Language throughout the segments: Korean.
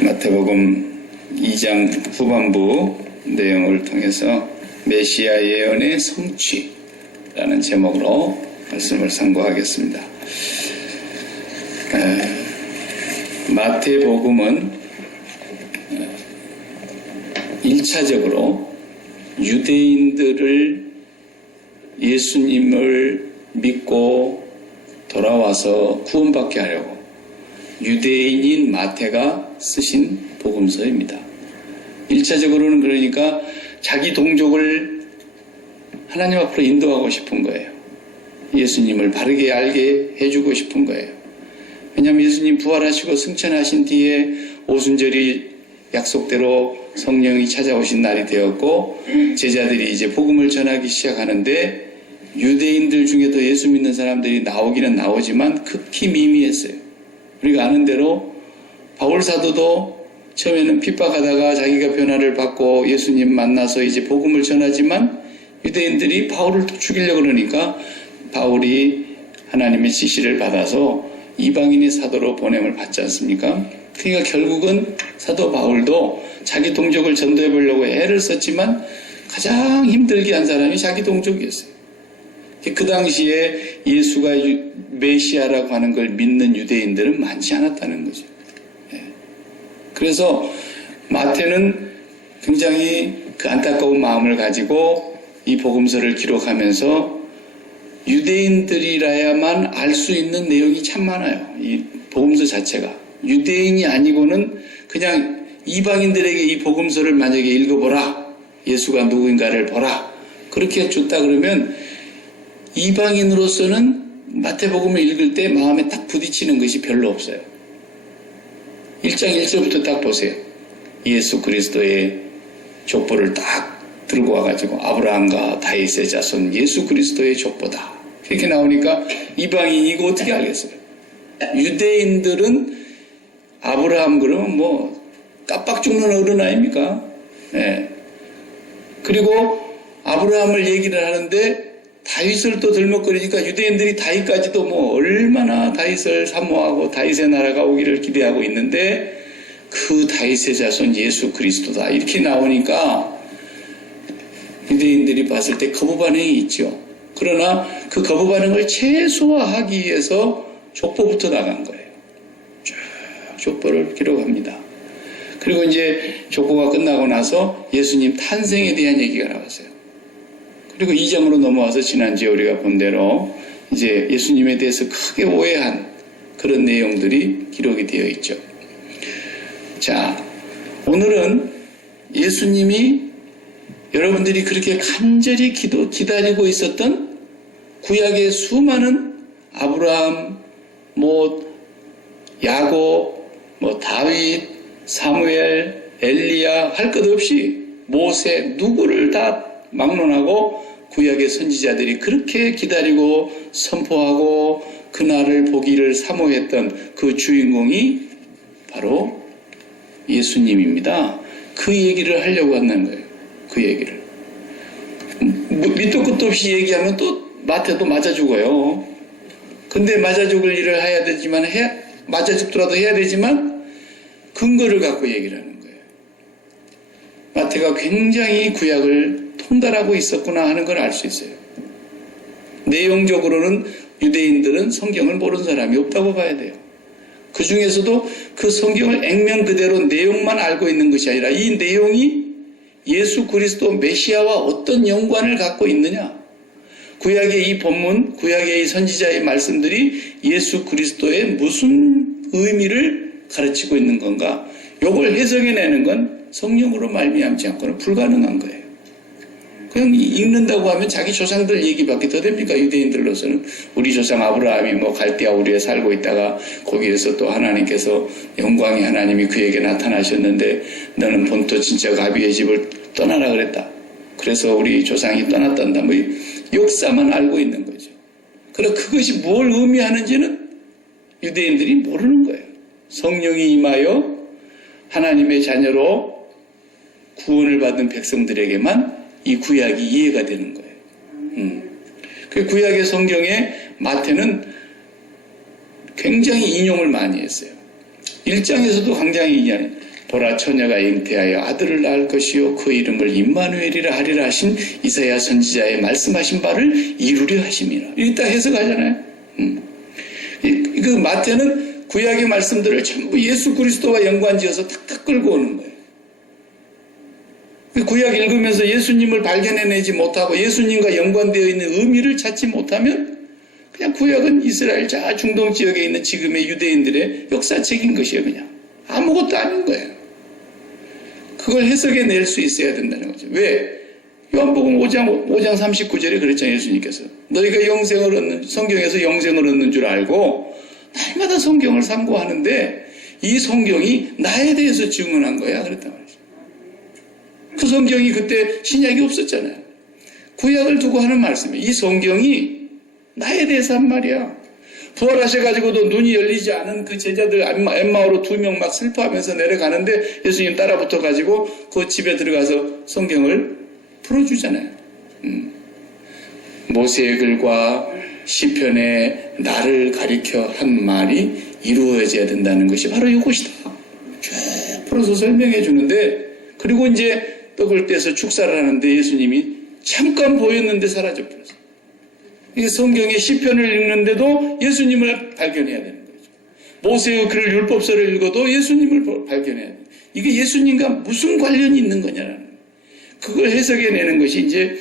마태복음 2장 후반부 내용을 통해서 메시아 예언의 성취라는 제목으로 말씀을 상고하겠습니다. 마태복음은 1차적으로 유대인들을 예수님을 믿고 돌아와서 구원받게 하려고 유대인인 마태가 쓰신 복음서입니다. 1차적으로는 그러니까 자기 동족을 하나님 앞으로 인도하고 싶은 거예요. 예수님을 바르게 알게 해주고 싶은 거예요. 왜냐하면 예수님 부활하시고 승천하신 뒤에 오순절이 약속대로 성령이 찾아오신 날이 되었고 제자들이 이제 복음을 전하기 시작하는데 유대인들 중에도 예수 믿는 사람들이 나오기는 나오지만 극히 미미했어요. 우리가 아는 대로 바울 사도도 처음에는 핍박하다가 자기가 변화를 받고 예수님 만나서 이제 복음을 전하지만 유대인들이 바울을 죽이려고 그러니까 바울이 하나님의 지시를 받아서 이방인의 사도로 보냄을 받지 않습니까? 그러니까 결국은 사도 바울도 자기 동족을 전도해 보려고 애를 썼지만 가장 힘들게 한 사람이 자기 동족이었어요. 그 당시에 예수가 메시아라고 하는 걸 믿는 유대인들은 많지 않았다는 거죠. 그래서 마태는 굉장히 그 안타까운 마음을 가지고 이 복음서를 기록하면서 유대인들이라야만 알 수 있는 내용이 참 많아요. 이 복음서 자체가. 유대인이 아니고는 그냥 이방인들에게 이 복음서를 만약에 읽어보라. 예수가 누구인가를 보라. 그렇게 줬다 그러면 이방인으로서는 마태복음을 읽을 때 마음에 딱 부딪히는 것이 별로 없어요. 1장 1절부터 딱 보세요. 예수 그리스도의 족보를 딱 들고 와가지고 아브라함과 다윗의 자손 예수 그리스도의 족보다. 이렇게 나오니까 이방인이 이거 어떻게 알겠어요? 유대인들은 아브라함 그러면 뭐 깜빡 죽는 어른 아닙니까? 네. 그리고 아브라함을 얘기를 하는데 다윗을 또 들먹거리니까 유대인들이 다윗까지도 뭐 얼마나 다윗을 사모하고 다윗의 나라가 오기를 기대하고 있는데 그 다윗의 자손 예수 그리스도다 이렇게 나오니까 유대인들이 봤을 때 거부 반응이 있죠. 그러나 그 거부 반응을 최소화하기 위해서 족보부터 나간 거예요. 쭉 족보를 기록합니다. 그리고 이제 족보가 끝나고 나서 예수님 탄생에 대한 얘기가 나왔어요. 그리고 2장으로 넘어와서 지난주에 우리가 본 대로 이제 예수님에 대해서 크게 오해한 그런 내용들이 기록이 되어 있죠. 자, 오늘은 예수님이 여러분들이 그렇게 간절히 기다리고 있었던 구약의 수많은 아브라함, 야곱, 다윗, 사무엘, 엘리야 할 것 없이 모세 누구를 다 막론하고 구약의 선지자들이 그렇게 기다리고 선포하고 그날을 보기를 사모했던 그 주인공이 바로 예수님입니다. 그 얘기를 하려고 한다는 거예요. 그 얘기를. 밑도 끝도 없이 얘기하면 또 마태도 맞아 죽어요. 근데 맞아 죽을 일을 해야 되지만 맞아 죽더라도 해야 되지만 근거를 갖고 얘기를 하는 거예요. 마태가 굉장히 구약을 통달하고 있었구나 하는 걸 알 수 있어요. 내용적으로는 유대인들은 성경을 모르는 사람이 없다고 봐야 돼요. 그 중에서도 그 성경을 액면 그대로 내용만 알고 있는 것이 아니라 이 내용이 예수 그리스도 메시아와 어떤 연관을 갖고 있느냐. 구약의 이 본문, 구약의 이 선지자의 말씀들이 예수 그리스도의 무슨 의미를 가르치고 있는 건가. 이걸 해석해내는 건 성령으로 말미암지 않고는 불가능한 거예요. 그냥 읽는다고 하면 자기 조상들 얘기밖에 더 됩니까? 유대인들로서는 우리 조상 아브라함이 갈대아 우리에 살고 있다가 거기에서 또 하나님께서 영광의 하나님이 그에게 나타나셨는데 너는 본토 친척 아비의 집을 떠나라 그랬다. 그래서 우리 조상이 떠났단다. 역사만 알고 있는 거죠. 그러나 그것이 뭘 의미하는지는 유대인들이 모르는 거예요. 성령이 임하여 하나님의 자녀로 구원을 받은 백성들에게만 이 구약이 이해가 되는 거예요. 그 구약의 성경에 마태는 굉장히 인용을 많이 했어요. 1장에서도 굉장히 얘기하네. 보라 처녀가 잉태하여 아들을 낳을 것이요 그 이름을 임마누엘이라 하리라 하신 이사야 선지자의 말씀하신 바를 이루려 하심이라. 이렇게 딱 해석하잖아요. 그 마태는 구약의 말씀들을 전부 예수 그리스도와 연관지어서 탁탁 끌고 오는 거예요. 구약 읽으면서 예수님을 발견해내지 못하고 예수님과 연관되어 있는 의미를 찾지 못하면 그냥 구약은 이스라엘 중동 지역에 있는 지금의 유대인들의 역사책인 것이에요. 그냥 아무것도 아닌 거예요. 그걸 해석해낼 수 있어야 된다는 거죠. 왜? 요한복음 5장 39절에 그랬잖아요. 예수님께서 너희가 영생을 얻는, 성경에서 영생을 얻는 줄 알고 날마다 성경을 상고하는데 이 성경이 나에 대해서 증언한 거야. 그랬단 말이죠. 그 성경이 그때 신약이 없었잖아요. 구약을 두고 하는 말씀이에요. 이 성경이 나에 대해서 한 말이야. 부활하셔가지고도 눈이 열리지 않은 그 제자들 엠마오로 2명 막 슬퍼하면서 내려가는데 예수님 따라 붙어가지고 그 집에 들어가서 성경을 풀어주잖아요. 모세의 글과 시편에 나를 가리켜 한 말이 이루어져야 된다는 것이 바로 이것이다. 쭉 풀어서 설명해 주는데, 그리고 이제 떡을 떼서 축사를 하는데 예수님이 잠깐 보였는데 사라져 버렸어요. 이게 성경의 시편을 읽는데도 예수님을 발견해야 되는 거죠. 모세의 글을 율법서를 읽어도 예수님을 발견해야 돼요. 이게 예수님과 무슨 관련이 있는 거냐라는 거예요. 그걸 해석해내는 것이 이제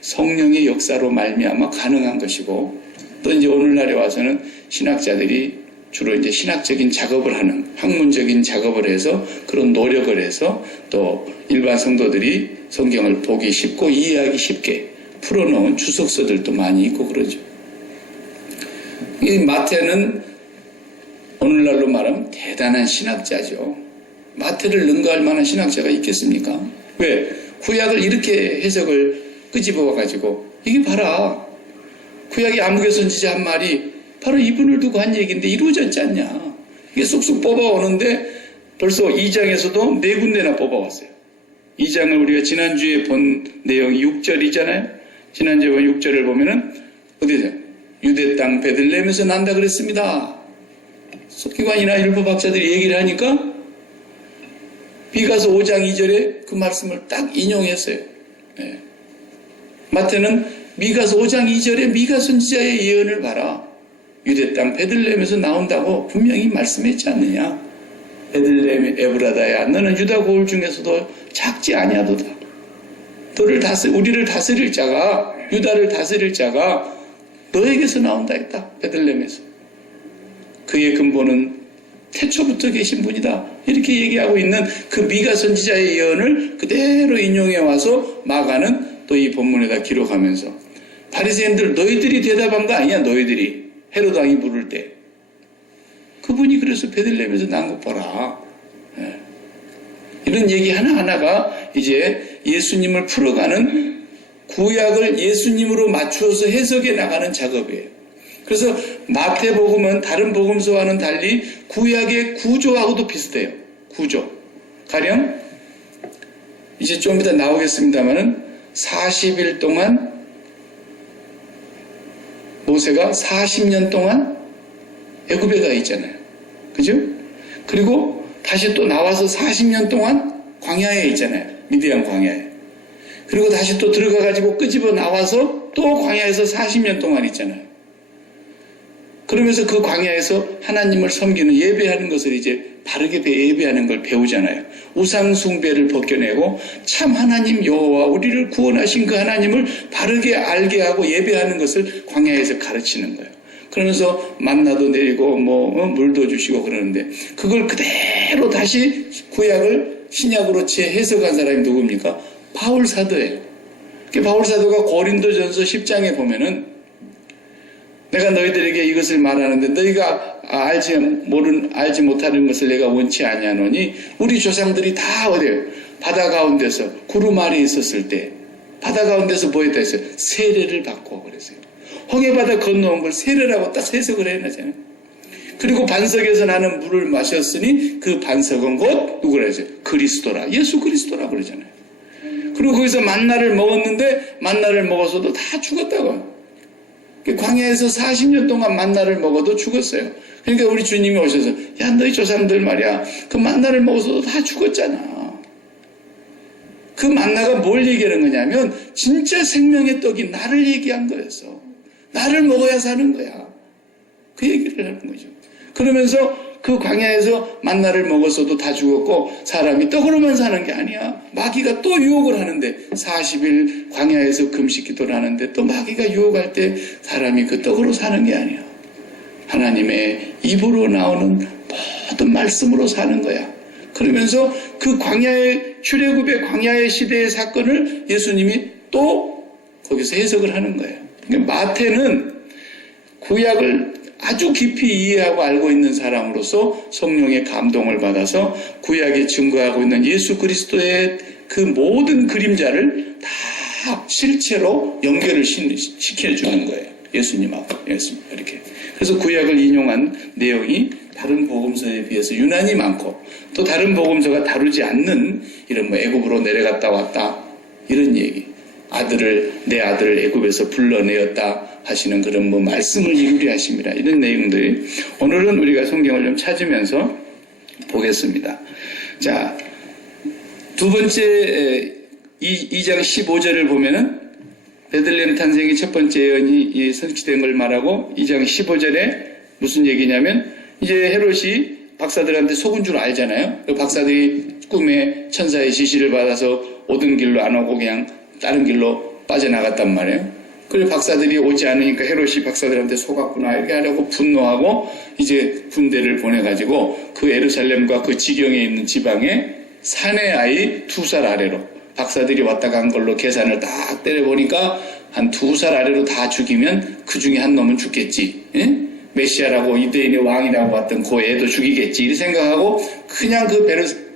성령의 역사로 말미암아 가능한 것이고, 또 이제 오늘날에 와서는 신학자들이 주로 이제 신학적인 작업을 하는, 학문적인 작업을 해서 그런 노력을 해서 또 일반 성도들이 성경을 보기 쉽고 이해하기 쉽게 풀어놓은 주석서들도 많이 있고 그러죠. 이 마태는 오늘날로 말하면 대단한 신학자죠. 마태를 능가할 만한 신학자가 있겠습니까? 왜? 구약을 이렇게 해석을 끄집어와가지고 이게 봐라. 구약의 아무개 선지자 한 말이 바로 이분을 두고 한 얘기인데 이루어졌지 않냐. 이게 쑥쑥 뽑아오는데 벌써 2장에서도 4군데나 뽑아왔어요. 2장을 우리가 지난주에 본 내용이 6절이잖아요. 지난주에 본 6절을 보면은 어디죠? 유대 땅 베들레헴에서 난다 그랬습니다. 석기관이나 율법학자들이 얘기를 하니까 미가서 5장 2절에 그 말씀을 딱 인용했어요. 네. 마태는 미가서 5장 2절에 미가 선지자의 예언을 봐라. 유대 땅 베들레헴에서 나온다고 분명히 말씀했지 않느냐. 베들레헴 에브라다야 너는 유다 고을 중에서도 작지 아니하도다. 우리를 다스릴 자가, 유다를 다스릴 자가 너에게서 나온다 했다. 베들레헴에서. 그의 근본은 태초부터 계신 분이다. 이렇게 얘기하고 있는 그 미가 선지자의 예언을 그대로 인용해 와서 마가는 또 이 본문에다 기록하면서 바리새인들 너희들이 대답한 거 아니야. 너희들이 헤롯 왕이 물을 때 그분이 그래서 베들레헴에서 난 것 봐라. 이런 얘기 하나하나가 이제 예수님을 풀어가는 구약을 예수님으로 맞추어서 해석해 나가는 작업이에요. 그래서 마태복음은 다른 복음서와는 달리 구약의 구조하고도 비슷해요. 구조. 가령 이제 좀 이따 나오겠습니다만은 40일 동안 모세가 40년 동안 애굽에 가 있잖아요. 그죠? 그리고 다시 또 나와서 40년 동안 광야에 있잖아요. 미디안 광야에. 그리고 다시 또 들어가가지고 끄집어 나와서 또 광야에서 40년 동안 있잖아요. 그러면서 그 광야에서 하나님을 섬기는 예배하는 것을 이제 바르게 예배하는 걸 배우잖아요. 우상 숭배를 벗겨내고 참 하나님 여호와 우리를 구원하신 그 하나님을 바르게 알게 하고 예배하는 것을 광야에서 가르치는 거예요. 그러면서 만나도 내리고 물도 주시고 그러는데 그걸 그대로 다시 구약을 신약으로 재해석한 사람이 누굽니까? 바울 사도예요. 바울 사도가 고린도전서 10장에 보면은 내가 너희들에게 이것을 말하는데 너희가 알지 못하는 것을 내가 원치 아니하노니 우리 조상들이 다 어디에요? 바다 가운데서 구름 아래에 있었을 때 바다 가운데서 뭐 했다 했어요? 세례를 받고 그랬어요. 홍해바다 건너온 걸 세례라고 딱 해석을 해놨잖아요. 그리고 반석에서 나는 물을 마셨으니 그 반석은 곧 누구라 했어요? 그리스도라. 예수 그리스도라 그러잖아요. 그리고 거기서 만나를 먹었는데 만나를 먹어서도 다 죽었다고. 광야에서 40년 동안 만나를 먹어도 죽었어요. 그러니까 우리 주님이 오셔서 야 너희 조상들 말이야 그 만나를 먹어서도 다 죽었잖아. 그 만나가 뭘 얘기하는 거냐면 진짜 생명의 떡이 나를 얘기한 거였어. 나를 먹어야 사는 거야. 그 얘기를 하는 거죠. 그러면서 그 광야에서 만나를 먹었어도 다 죽었고 사람이 떡으로만 사는 게 아니야. 마귀가 또 유혹을 하는데 40일 광야에서 금식 기도를 하는데 또 마귀가 유혹할 때 사람이 그 떡으로 사는 게 아니야. 하나님의 입으로 나오는 모든 말씀으로 사는 거야. 그러면서 그 광야의 출애굽의 광야의 시대의 사건을 예수님이 또 거기서 해석을 하는 거예요. 그러니까 마태는 구약을 아주 깊이 이해하고 알고 있는 사람으로서 성령의 감동을 받아서 구약에 증거하고 있는 예수 그리스도의 그 모든 그림자를 다 실체로 연결을 시켜주는 거예요. 예수님하고 이렇게. 그래서 구약을 인용한 내용이 다른 복음서에 비해서 유난히 많고 또 다른 복음서가 다루지 않는 이런 애굽으로 내려갔다 왔다 이런 얘기. 내 아들을 애굽에서 불러내었다 하시는 그런 말씀을 이루리 하십니다. 이런 내용들이 오늘은 우리가 성경을 좀 찾으면서 보겠습니다. 자, 두 번째 2장 15절을 보면은 베들레헴 탄생의 첫 번째 예언이 성취된 걸 말하고 2장 15절에 무슨 얘기냐면 이제 헤롯이 박사들한테 속은 줄 알잖아요. 그 박사들이 꿈에 천사의 지시를 받아서 오던 길로 안 오고 그냥 다른 길로 빠져나갔단 말이에요. 그리고 박사들이 오지 않으니까 헤롯이 박사들한테 속았구나 이렇게 하려고 분노하고 이제 군대를 보내가지고 그 예루살렘과 그 지경에 있는 지방에 사내 아이 2살 아래로 박사들이 왔다 간 걸로 계산을 딱 때려보니까 한 2살 아래로 다 죽이면 그 중에 한 놈은 죽겠지. 예? 메시아라고 유대인의 왕이라고 왔던 그 애도 죽이겠지 이렇게 생각하고 그냥 그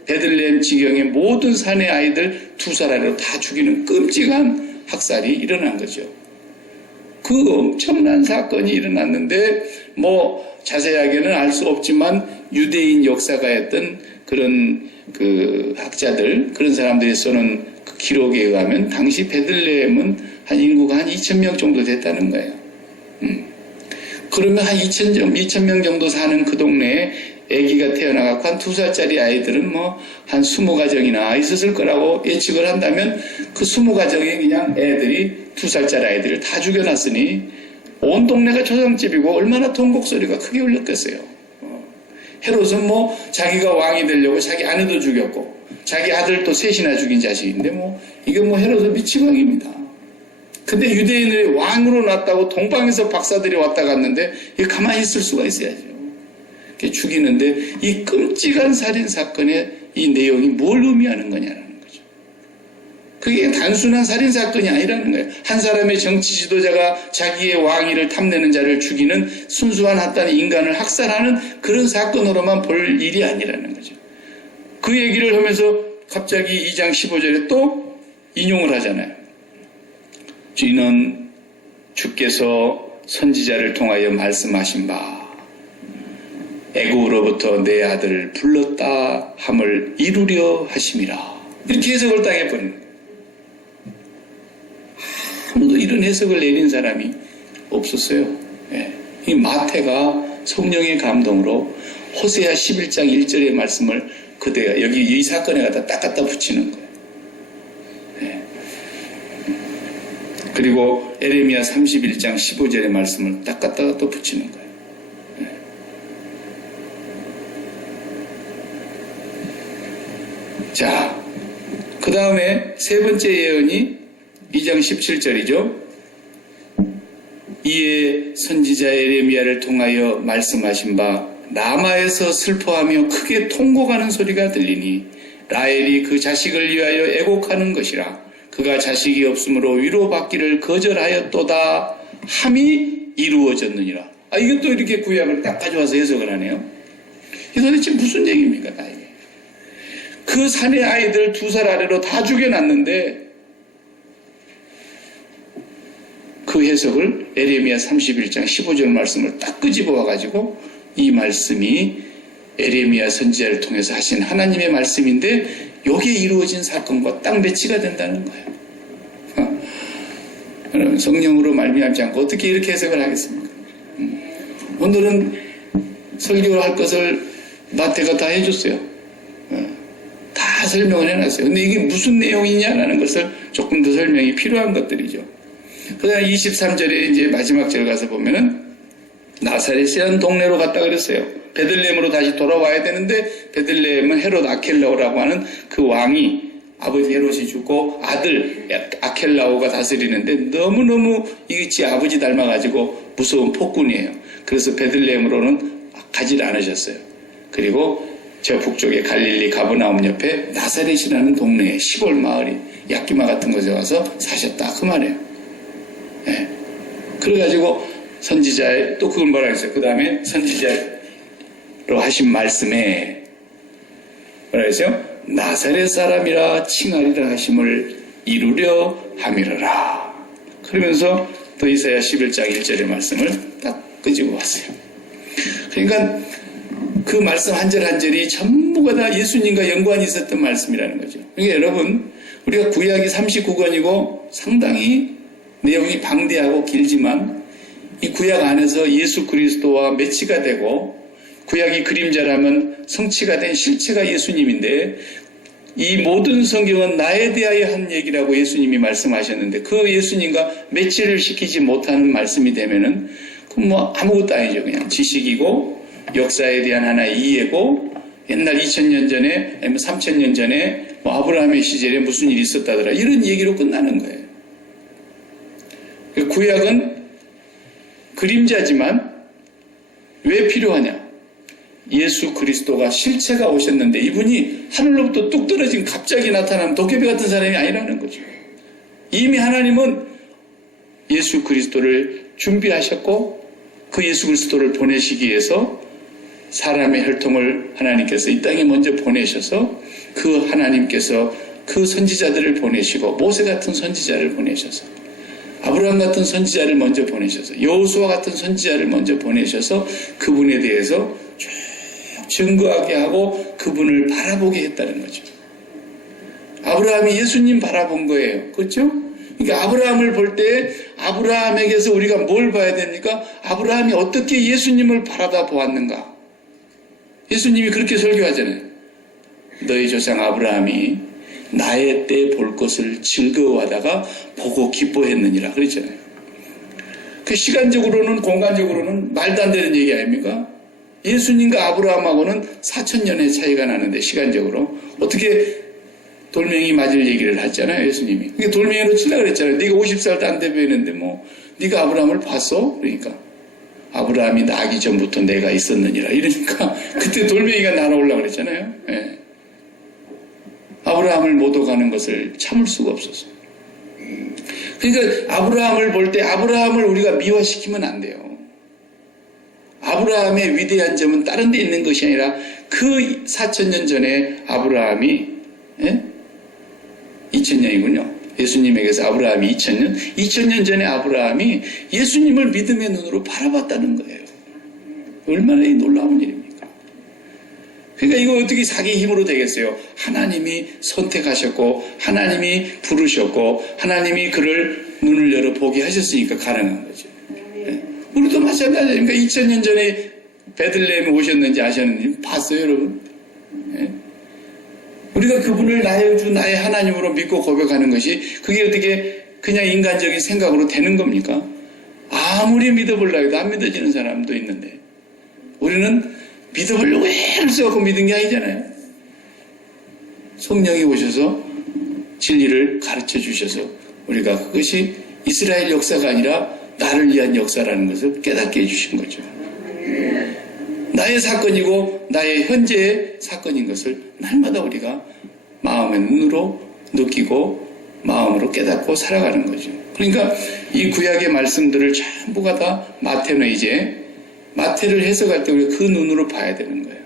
베들레헴 지경의 모든 사내 아이들 2살 아래로 다 죽이는 끔찍한 학살이 일어난 거죠. 그 엄청난 사건이 일어났는데 자세하게는 알 수 없지만 유대인 역사가였던 그런 그 학자들 그런 사람들이 쓰는 그 기록에 의하면 당시 베들레헴은 한 인구가 한 2,000명 정도 됐다는 거예요. 그러면 한 2,000명 정도 사는 그 동네에 아기가 태어나갖고 한 2살짜리 아이들은 한 20가정이나 있었을 거라고 예측을 한다면 그 20가정에 그냥 애들이 2살짜리 아이들을 다 죽여놨으니 온 동네가 초상집이고 얼마나 통곡 소리가 크게 울렸겠어요. 헤롯은 자기가 왕이 되려고 자기 아내도 죽였고 자기 아들도 셋이나 죽인 자식인데 이게 헤롯은 미치광입니다. 근데 유대인을 왕으로 놨다고 동방에서 박사들이 왔다 갔는데 이게 가만히 있을 수가 있어야죠. 죽이는데 이 끔찍한 살인사건의 이 내용이 뭘 의미하는 거냐라는 거죠. 그게 단순한 살인사건이 아니라는 거예요. 한 사람의 정치 지도자가 자기의 왕위를 탐내는 자를 죽이는 순수한 한 인간을 학살하는 그런 사건으로만 볼 일이 아니라는 거죠. 그 얘기를 하면서 갑자기 2장 15절에 또 인용을 하잖아요. 이는 주께서 선지자를 통하여 말씀하신 바 애굽으로부터 내 아들을 불렀다 함을 이루려 하심이라. 이렇게 해석을 딱 해버리는 거예요. 아무도 이런 해석을 내린 사람이 없었어요. 예. 이 마태가 성령의 감동으로 호세아 11장 1절의 말씀을 그대가 여기 이 사건에 딱 갖다 붙이는 거예요. 예. 그리고 에레미야 31장 15절의 말씀을 딱 갖다가 또 붙이는 거예요. 자, 그 다음에 세 번째 예언이 2장 17절이죠. 이에 선지자 에레미야를 통하여 말씀하신 바 라마에서 슬퍼하며 크게 통곡하는 소리가 들리니 라헬이 그 자식을 위하여 애곡하는 것이라. 그가 자식이 없으므로 위로받기를 거절하였도다 함이 이루어졌느니라. 이것도 이렇게 구약을 딱 가져와서 해석을 하네요. 이게 도대체 무슨 얘기입니까? 이게. 그 사내 아이들 2살 아래로 다 죽여놨는데 그 해석을 에레미야 31장 15절 말씀을 딱 끄집어 와가지고 이 말씀이 에레미야 선지자를 통해서 하신 하나님의 말씀인데 여기에 이루어진 사건과 딱 매치가 된다는 거예요. 여러분, 성령으로 말미암지 않고 어떻게 이렇게 해석을 하겠습니까? 오늘은 설교를 할 것을 마태가 다 해줬어요. 다 설명을 해놨어요. 근데 이게 무슨 내용이냐라는 것을 조금 더 설명이 필요한 것들이죠. 그 다음에 23절에 이제 마지막 절 가서 보면은 나사렛이라는 동네로 갔다 그랬어요. 베들레헴으로 다시 돌아와야 되는데 베들레헴은 헤롯 아켈라오라고 하는 그 왕이 아버지 헤롯이 죽고 아들 아켈라오가 다스리는데 너무너무 이지 아버지 닮아가지고 무서운 폭군이에요. 그래서 베들레헴으로는 가지 않으셨어요. 그리고 저 북쪽에 갈릴리 가버나움 옆에 나사렛이라는 동네에 시골 마을이 약기마 같은 곳에 와서 사셨다 그 말이에요. 네. 그래가지고 선지자의 또 그걸 뭐라 했어요. 그 다음에 선지자로 하신 말씀에 뭐라 했어요? 나사렛 사람이라 칭하리라 하심을 이루려 함이러라. 그러면서 또 이사야 11장 1절의 말씀을 딱 끄집어 왔어요. 그러니까 그 말씀 한 절 한 절이 전부가 다 예수님과 연관이 있었던 말씀이라는 거죠. 그러니까 여러분, 우리가 구약이 39권이고 상당히 내용이 방대하고 길지만 이 구약 안에서 예수 그리스도와 매치가 되고 구약이 그림자라면 성취가 된 실체가 예수님인데 이 모든 성경은 나에 대하여 한 얘기라고 예수님이 말씀하셨는데 그 예수님과 매치를 시키지 못하는 말씀이 되면은 그럼 뭐 아무것도 아니죠. 그냥 지식이고 역사에 대한 하나의 이해고 옛날 2000년 전에 아니면 3000년 전에 뭐 아브라함의 시절에 무슨 일이 있었다더라 이런 얘기로 끝나는 거예요. 구약은 그림자지만 왜 필요하냐? 예수 그리스도가 실체가 오셨는데 이분이 하늘로부터 뚝 떨어진 갑자기 나타난 도깨비 같은 사람이 아니라는 거죠. 이미 하나님은 예수 그리스도를 준비하셨고 그 예수 그리스도를 보내시기 위해서 사람의 혈통을 하나님께서 이 땅에 먼저 보내셔서 그 하나님께서 그 선지자들을 보내시고 모세 같은 선지자를 보내셔서 아브라함 같은 선지자를 먼저 보내셔서 여호수아 같은 선지자를 먼저 보내셔서 그분에 대해서 쭉 증거하게 하고 그분을 바라보게 했다는 거죠. 아브라함이 예수님 바라본 거예요. 그렇죠? 그러니까 아브라함을 볼 때 아브라함에게서 우리가 뭘 봐야 됩니까? 아브라함이 어떻게 예수님을 바라다 보았는가? 예수님이 그렇게 설교하잖아요. 너희 조상 아브라함이 나의 때 볼 것을 즐거워하다가 보고 기뻐했느니라 그랬잖아요. 그 시간적으로는 공간적으로는 말도 안 되는 얘기 아닙니까? 예수님과 아브라함하고는 4000년의 차이가 나는데 시간적으로 어떻게 돌멩이 맞을 얘기를 하잖아요. 예수님이. 그러니까 돌멩이로 치려고 그랬잖아요. 네가 50살도 안 돼 보이는데 뭐 네가 아브라함을 봤어? 그러니까 아브라함이 나기 전부터 내가 있었느니라 이러니까 그때 돌멩이가 날아오려고 그랬잖아요. 예. 아브라함을 못 오가는 것을 참을 수가 없었어. 그러니까 아브라함을 볼 때 아브라함을 우리가 미화시키면 안 돼요. 아브라함의 위대한 점은 다른 데 있는 것이 아니라 그 4000년 전에 아브라함이 2000년이군요. 예수님에게서 아브라함이 2000년 전에 아브라함이 예수님을 믿음의 눈으로 바라봤다는 거예요. 얼마나 놀라운 일입니까? 그러니까 이거 어떻게 자기 힘으로 되겠어요? 하나님이 선택하셨고 하나님이 부르셨고 하나님이 그를 눈을 열어 보게 하셨으니까 가능한 거죠. 우리도 마찬가지입니다. 2000년 전에 베들레헴에 오셨는지 아셨는지 봤어요, 여러분? 우리가 그분을 나의 주, 나의 하나님으로 믿고 고백하는 것이 그게 어떻게 그냥 인간적인 생각으로 되는 겁니까? 아무리 믿어보려고 해도 안 믿어지는 사람도 있는데 우리는 믿어보려고 애를 써갖고 믿은 게 아니잖아요. 성령이 오셔서 진리를 가르쳐 주셔서 우리가 그것이 이스라엘 역사가 아니라 나를 위한 역사라는 것을 깨닫게 해주신 거죠. 나의 사건이고 나의 현재의 사건인 것을 날마다 우리가 마음의 눈으로 느끼고 마음으로 깨닫고 살아가는 거죠. 그러니까 이 구약의 말씀들을 전부가 다 마태는 이제 마태를 해석할 때 우리가 그 눈으로 봐야 되는 거예요.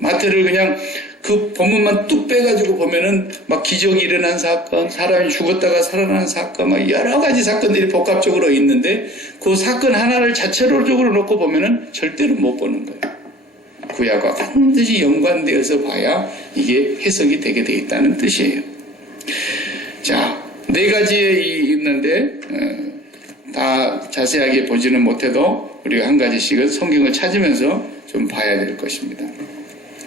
마태를 그냥 그 본문만 뚝 빼가지고 보면은 막 기적이 일어난 사건, 사람이 죽었다가 살아난 사건, 막 여러 가지 사건들이 복합적으로 있는데 그 사건 하나를 자체적으로 놓고 보면은 절대로 못 보는 거예요. 구약과 반드시 연관되어서 봐야 이게 해석이 되게 돼 있다는 뜻이에요. 자, 네 가지에 있는데 자세하게 보지는 못해도 우리가 한 가지씩은 성경을 찾으면서 좀 봐야 될 것입니다.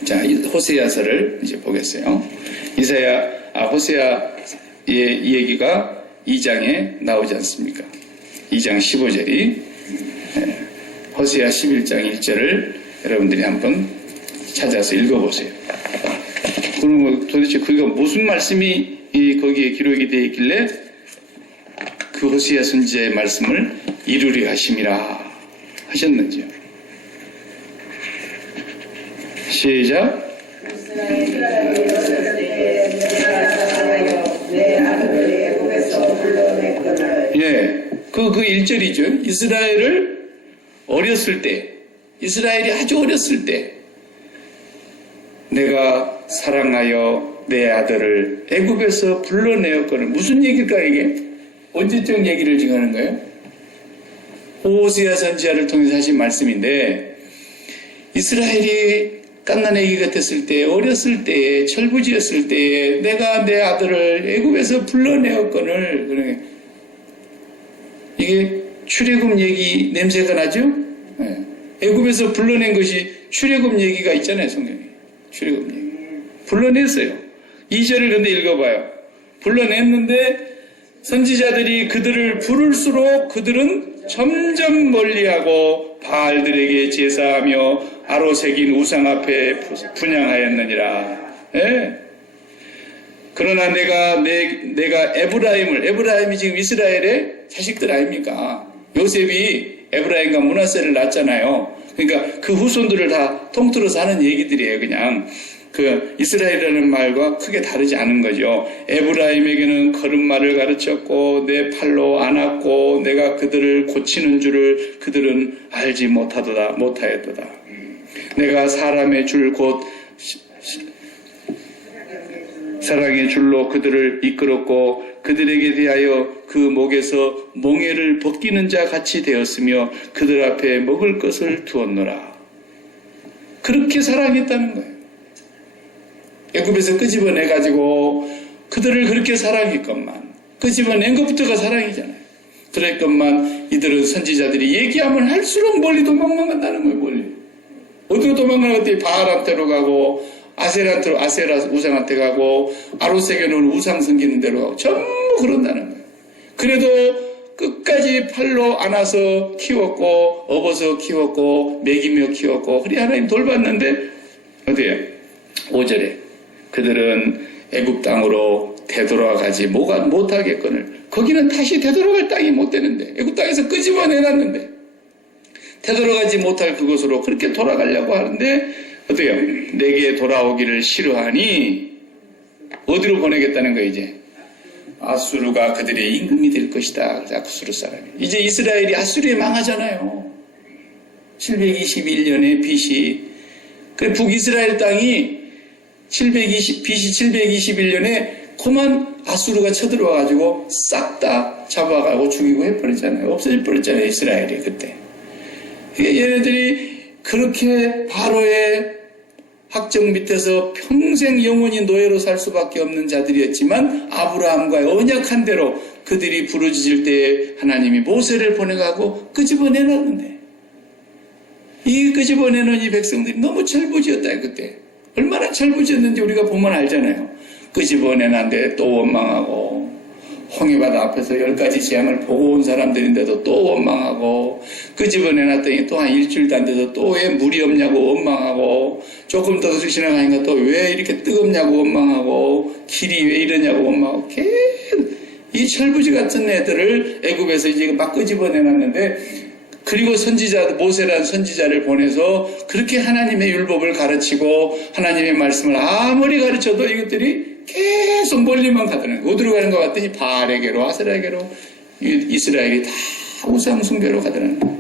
자, 호세아서를 이제 보겠어요. 호세아의 이 얘기가 2장에 나오지 않습니까? 2장 15절이 호세아 11장 1절을 여러분들이 한번 찾아서 읽어보세요. 그럼 도대체 그게 무슨 말씀이 거기에 기록이 되어 있길래 그 호세아 선지자의 말씀을 이루려 하심이라 하셨는지요? 시작. 예, 그 1절이죠. 이스라엘을 어렸을 때, 이스라엘이 아주 어렸을 때, 내가 사랑하여 내 아들을 애굽에서 불러내었거든. 무슨 얘기일까 이게? 언제적 얘기를 지금 하는 거예요? 호세아 선지자를 통해서 하신 말씀인데, 이스라엘이 갓난아기 같았을 때, 어렸을 때에, 철부지였을 때에 내가 내 아들을 애굽에서 불러내었거늘. 그래. 이게 출애굽 얘기 냄새가 나죠? 네. 애굽에서 불러낸 것이 출애굽 얘기가 있잖아요, 성경에. 출애굽 얘기. 불러냈어요. 2절을 근데 읽어봐요. 불러냈는데 선지자들이 그들을 부를수록 그들은 점점 멀리하고 바알들에게 제사하며 아로새긴 우상 앞에 분향하였느니라. 예? 그러나 내가 에브라임이 지금 이스라엘의 자식들 아닙니까? 요셉이 에브라임과 므낫세를 낳았잖아요. 그러니까 그 후손들을 다 통틀어서 하는 얘기들이에요. 그냥 그 이스라엘이라는 말과 크게 다르지 않은 거죠. 에브라임에게는 걸음마를 가르쳤고 내 팔로 안았고 내가 그들을 고치는 줄을 그들은 알지 못하였도다. 내가 사람의 줄 곧 사랑의 줄로 그들을 이끌었고 그들에게 대하여 그 목에서 몽에를 벗기는 자 같이 되었으며 그들 앞에 먹을 것을 두었노라. 그렇게 사랑했다는 거예요. 애굽에서 끄집어내가지고 그들을 그렇게 사랑했건만 끄집어낸 것부터가 사랑이잖아요. 그랬건만 이들은 선지자들이 얘기하면 할수록 멀리 도망간다는 거예요. 멀리. 어디로 도망가는데 바알한테로 가고 아세라 우상한테 가고 아로새겨 놓은 우상 섬기는 데로 가고 전부 그런다는 거예요. 그래도 끝까지 팔로 안아서 키웠고 업어서 키웠고 먹이며 키웠고 그리 하나님 돌봤는데 어디에요? 5절에 그들은 애굽 땅으로 되돌아가지 못하겠거늘. 거기는 다시 되돌아갈 땅이 못 되는데 애굽 땅에서 끄집어내놨는데 되돌아가지 못할 그곳으로 그렇게 돌아가려고 하는데 어때요? 내게 돌아오기를 싫어하니 어디로 보내겠다는 거예요 이제? 아수르가 그들의 임금이 될 것이다. 아수르 사람이. 이제 이스라엘이 아수르에 망하잖아요. 721년에 BC. 그 북이스라엘 땅이 BC 721년에 그만 아수르가 쳐들어와가지고 싹 다 잡아가고 죽이고 해버렸잖아요. 없어져 버렸잖아요. 이스라엘이 그때. 얘네들이 그렇게 바로의 학정 밑에서 평생 영원히 노예로 살 수밖에 없는 자들이었지만 아브라함과의 언약한 대로 그들이 부르짖을 때에 하나님이 모세를 보내가고 끄집어내놨는데 이 끄집어내는 이 백성들이 너무 철부지였다 그때. 얼마나 철부지였는지 우리가 보면 알잖아요. 끄집어내놨는데 또 원망하고 홍해바다 앞에서 10가지 재앙을 보고 온 사람들인데도 또 원망하고 끄집어내놨더니 또 한 일주일도 안 돼서 또 왜 물이 없냐고 원망하고 조금 더 지나가니까 또 왜 이렇게 뜨겁냐고 원망하고 길이 왜 이러냐고 원망하고 계속 이 철부지 같은 애들을 애굽에서 이제 막 끄집어내놨는데 그리고 모세라는 선지자를 보내서 그렇게 하나님의 율법을 가르치고 하나님의 말씀을 아무리 가르쳐도 이것들이 계속 멀리만 가더라고요. 어디로 가는 것 같더니 바알에게로 아세라에게로 이스라엘이 다 우상 숭배로 가더라고요.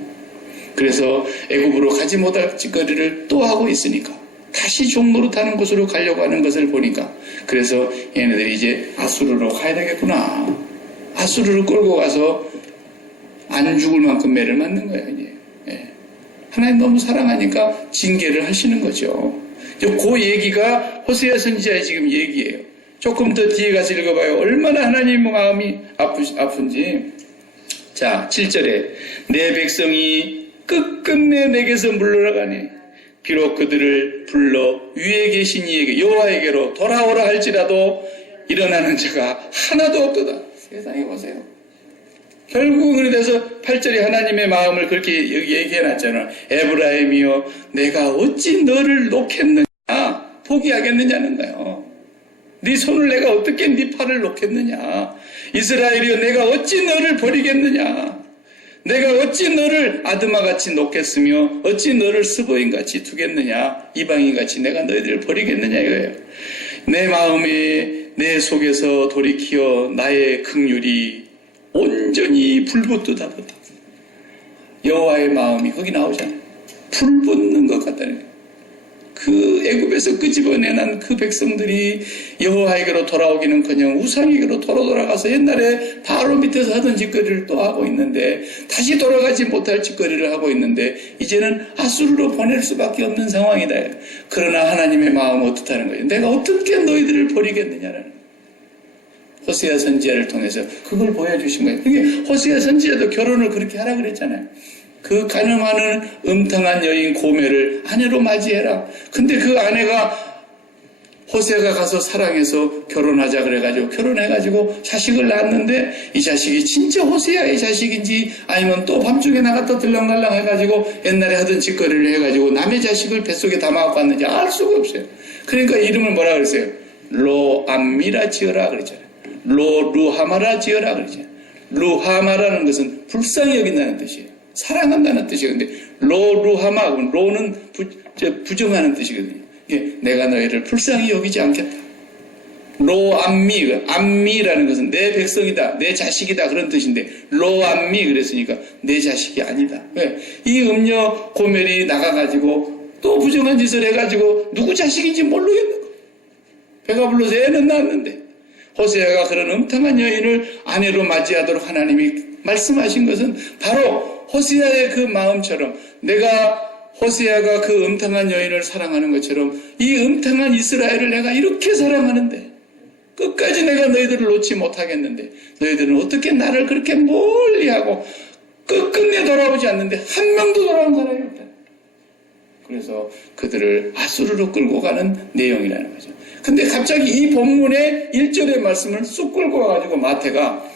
그래서 애굽으로 가지 못할 짓거리를 또 하고 있으니까 다시 종노릇하는 곳으로 가려고 하는 것을 보니까 그래서 얘네들이 이제 아수르로 가야 되겠구나. 아수르를 끌고 가서 안 죽을 만큼 매를 맞는 거예요. 이제. 예. 하나님 너무 사랑하니까 징계를 하시는 거죠. 그 얘기가 호세아 선지자의 지금 얘기예요. 조금 더 뒤에 가서 읽어봐요. 얼마나 하나님 마음이 아픈지. 자, 7절에 내 백성이 끝끝내 내게서 물러나가니 비록 그들을 불러 위에 계신 이에게 여호와에게로 돌아오라 할지라도 일어나는 자가 하나도 없도다. 세상에 보세요. 결국은 그래서 8절에 하나님의 마음을 그렇게 얘기해놨잖아. 에브라임이여 내가 어찌 너를 놓겠느냐 포기하겠느냐는 거예요. 네 손을 내가 어떻게 네 팔을 놓겠느냐. 이스라엘이여 내가 어찌 너를 버리겠느냐. 내가 어찌 너를 아드마같이 놓겠으며 어찌 너를 스보인같이 두겠느냐. 이방인같이 내가 너희들을 버리겠느냐 이거예요. 내 마음에 내 속에서 돌이키어 나의 긍휼이 온전히 불붙듯하도다. 여호와의 마음이 거기 나오잖아요. 불붙는 것 같다는 거예요. 그 애굽에서 끄집어내난 그 백성들이 여호와에게로 돌아오기는커녕 우상에게로 돌아가서 옛날에 바로 밑에서 하던 짓거리를 또 하고 있는데 다시 돌아가지 못할 짓거리를 하고 있는데 이제는 아수르로 보낼 수밖에 없는 상황이다. 그러나 하나님의 마음은 어떻다는 거예요? 내가 어떻게 너희들을 버리겠느냐라는 거예요. 호세아 선지자를 통해서 그걸 보여주신 거예요. 그게 호세아 선지자도 결혼을 그렇게 하라 그랬잖아요. 그 가늠하는 음탕한 여인 고멜을 아내로 맞이해라. 근데 그 아내가 호세아가 가서 사랑해서 결혼하자 그래가지고 결혼해가지고 자식을 낳았는데 이 자식이 진짜 호세아의 자식인지 아니면 또 밤중에 나갔다 들랑달랑 해가지고 옛날에 하던 짓거리를 해가지고 남의 자식을 뱃속에 담아갖고 왔는지 알 수가 없어요. 그러니까 이름을 뭐라 그랬어요? 로암미라 지어라 그랬잖아요. 루하마라 지어라 그랬잖아요. 루하마라는 것은 불쌍히 여긴다는 뜻이에요. 사랑한다는 뜻이에요. 근데 루하마, 로는 부정하는 뜻이거든요. 이게 내가 너희를 불쌍히 여기지 않겠다. 로암미, 암미라는 것은 내 백성이다, 내 자식이다 그런 뜻인데 로암미 그랬으니까 내 자식이 아니다. 왜? 이 음녀 고멜이 나가가지고 또 부정한 짓을 해가지고 누구 자식인지 모르겠는 거예요. 배가 불러서 애는 낳았는데 호세아가 그런 음탕한 여인을 아내로 맞이하도록 하나님이 말씀하신 것은 바로 호세아의 그 마음처럼 내가 호세아가 그 음탕한 여인을 사랑하는 것처럼 이 음탕한 이스라엘을 내가 이렇게 사랑하는데 끝까지 내가 너희들을 놓지 못하겠는데 너희들은 어떻게 나를 그렇게 멀리하고 끝끝내 돌아오지 않는데 한 명도 돌아온 사람이 없다. 그래서 그들을 아수르로 끌고 가는 내용이라는 거죠. 근데 갑자기 이 본문의 1절의 말씀을 쑥 끌고 와가지고 마태가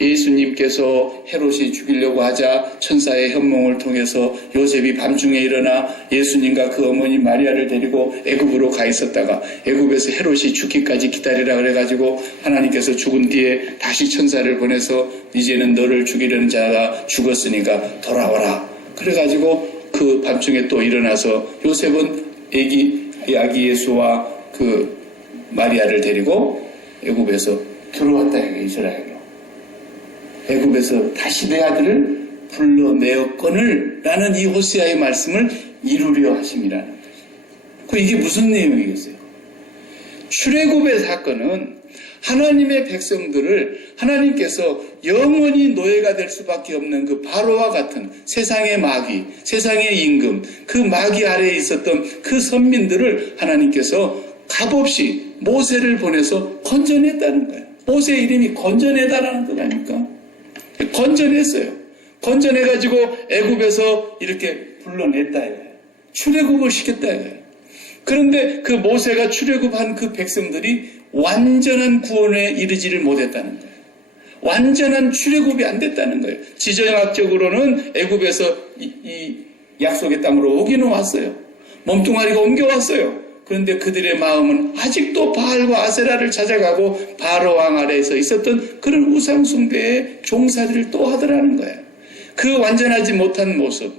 예수님께서 헤롯이 죽이려고 하자 천사의 현몽을 통해서 요셉이 밤중에 일어나 예수님과 그 어머니 마리아를 데리고 애굽으로 가 있었다가 애굽에서 헤롯이 죽기까지 기다리라 그래가지고 하나님께서 죽은 뒤에 다시 천사를 보내서 이제는 너를 죽이려는 자가 죽었으니까 돌아와라. 그래가지고 그 밤중에 또 일어나서 요셉은 아기 예수와 그 마리아를 데리고 애굽에서 들어왔다 이스라엘로. 애굽에서 다시 내 아들을 불러내었거늘 라는 이 호세아의 말씀을 이루려 하심이라는 거죠. 이게 무슨 내용이겠어요? 출애굽의 사건은 하나님의 백성들을 하나님께서 영원히 노예가 될 수밖에 없는 그 바로와 같은 세상의 마귀, 세상의 임금, 그 마귀 아래에 있었던 그 선민들을 하나님께서 값없이 모세를 보내서 건져냈다는 거예요. 모세의 이름이 건져내다라는 것 아닙니까? 건져냈어요. 건져내가지고 애굽에서 이렇게 불러냈다 이거예요. 출애굽을 시켰다 이거예요. 그런데 그 모세가 출애굽한 그 백성들이 완전한 구원에 이르지를 못했다는 거예요. 완전한 출애굽이 안 됐다는 거예요. 지정학적으로는 애굽에서 이 약속의 땅으로 오기는 왔어요. 몸뚱아리가 옮겨왔어요. 그런데 그들의 마음은 아직도 바알과 아세라를 찾아가고 바로 왕 아래에서 있었던 그런 우상 숭배의 종사들을 또 하더라는 거예요. 그 완전하지 못한 모습,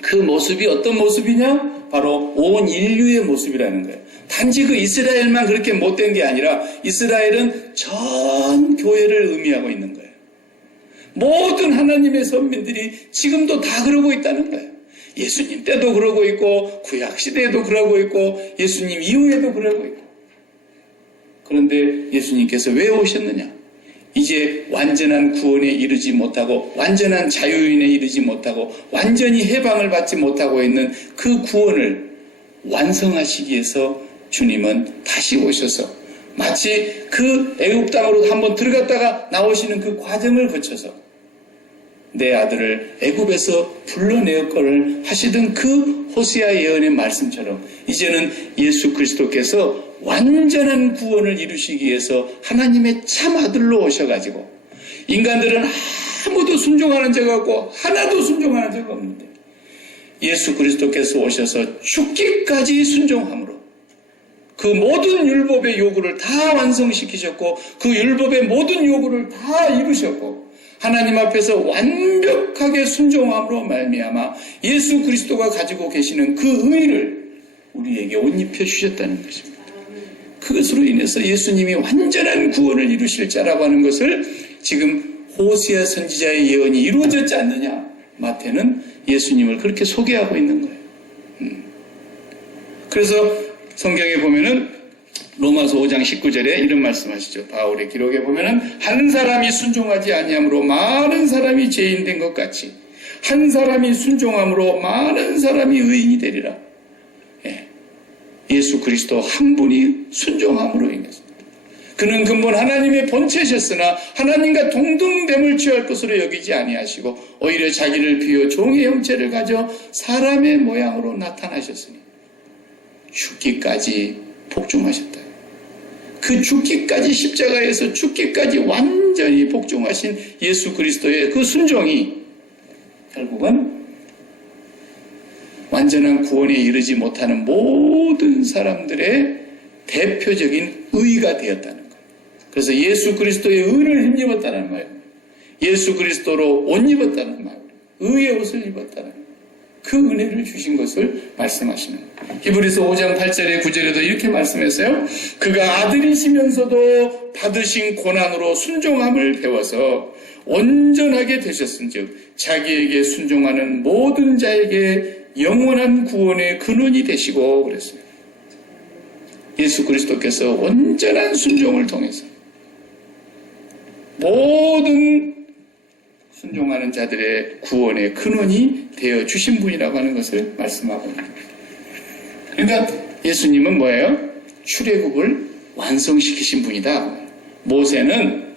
그 모습이 어떤 모습이냐? 바로 온 인류의 모습이라는 거예요. 단지 그 이스라엘만 그렇게 못된 게 아니라 이스라엘은 전 교회를 의미하고 있는 거예요. 모든 하나님의 선민들이 지금도 다 그러고 있다는 거예요. 예수님 때도 그러고 있고 구약시대에도 그러고 있고 예수님 이후에도 그러고 있고. 그런데 예수님께서 왜 오셨느냐? 이제 완전한 구원에 이르지 못하고 완전한 자유인에 이르지 못하고 완전히 해방을 받지 못하고 있는 그 구원을 완성하시기 위해서 주님은 다시 오셔서 마치 그 애굽 땅으로 한번 들어갔다가 나오시는 그 과정을 거쳐서 내 아들을 애굽에서 불러내어 거를 하시던 그 호세아 예언의 말씀처럼 이제는 예수 그리스도께서 완전한 구원을 이루시기 위해서 하나님의 참 아들로 오셔가지고 인간들은 아무도 순종하는 자가 없고 하나도 순종하는 자가 없는데 예수 그리스도께서 오셔서 죽기까지 순종함으로 그 모든 율법의 요구를 다 완성시키셨고 그 율법의 모든 요구를 다 이루셨고 하나님 앞에서 완벽하게 순종함으로 말미암아 예수 그리스도가 가지고 계시는 그 의를 우리에게 옷 입혀 주셨다는 것입니다. 그것으로 인해서 예수님이 완전한 구원을 이루실 자라고 하는 것을 지금 호세아 선지자의 예언이 이루어졌지 않느냐. 마태는 예수님을 그렇게 소개하고 있는 거예요. 그래서 성경에 보면은 로마서 5장 19절에 이런 말씀하시죠. 바울의 기록에 보면은 한 사람이 순종하지 아니함으로 많은 사람이 죄인 된 것 같이 한 사람이 순종함으로 많은 사람이 의인이 되리라. 예수 그리스도 한 분이 순종함으로 인해서 그는 근본 하나님의 본체셨으나 하나님과 동등됨을 취할 것으로 여기지 아니하시고 오히려 자기를 비워 종의 형체를 가져 사람의 모양으로 나타나셨으니 죽기까지 복종하셨다. 그 죽기까지 십자가에서 죽기까지 완전히 복종하신 예수 그리스도의 그 순종이 결국은 완전한 구원에 이르지 못하는 모든 사람들의 대표적인 의가 되었다는 거예요. 그래서 예수 그리스도의 의를 힘입었다는 말이에요. 예수 그리스도로 옷 입었다는 말이에요. 의의 옷을 입었다는 그 은혜를 주신 것을 말씀하시는 거예요. 히브리서 5장 8절에 9절에도 이렇게 말씀했어요. 그가 아들이시면서도 받으신 고난으로 순종함을 배워서 온전하게 되셨은즉 자기에게 순종하는 모든 자에게 영원한 구원의 근원이 되시고 그랬어요. 예수 그리스도께서 온전한 순종을 통해서 모든 순종하는 자들의 구원의 근원이 되어 주신 분이라고 하는 것을 말씀하고 있습니다. 그러니까 예수님은 뭐예요? 출애굽을 완성시키신 분이다. 모세는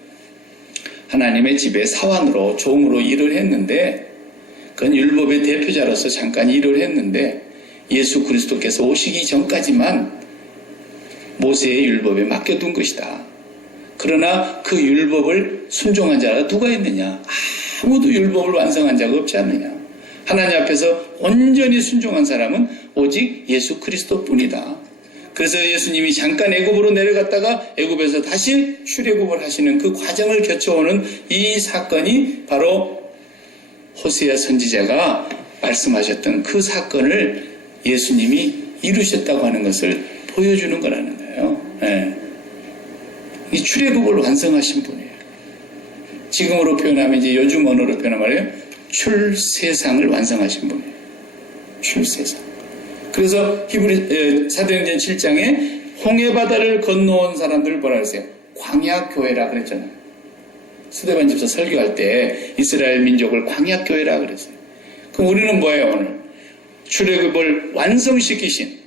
하나님의 집에 사환으로 종으로 일을 했는데 그건 율법의 대표자로서 잠깐 일을 했는데 예수 그리스도께서 오시기 전까지만 모세의 율법에 맡겨둔 것이다. 그러나 그 율법을 순종한 자가 누가 있느냐? 아무도 율법을 완성한 자가 없지 않느냐? 하나님 앞에서 온전히 순종한 사람은 오직 예수 그리스도뿐이다. 그래서 예수님이 잠깐 애굽으로 내려갔다가 애굽에서 다시 출애굽을 하시는 그 과정을 거쳐오는 이 사건이 바로 호세아 선지자가 말씀하셨던 그 사건을 예수님이 이루셨다고 하는 것을 보여주는 거라는 거예요. 네. 이 출애굽을 완성하신 분이에요. 지금으로 표현하면 이제 요즘 언어로 표현하면 출세상을 완성하신 분이에요. 출세상. 그래서 히브리 사도행전 7장에 홍해바다를 건너온 사람들을 뭐라 그랬어요? 광야교회라 그랬잖아요. 스데반 집사 설교할 때 이스라엘 민족을 광야교회라 그랬어요. 그럼 우리는 뭐예요 오늘? 출애굽을 완성시키신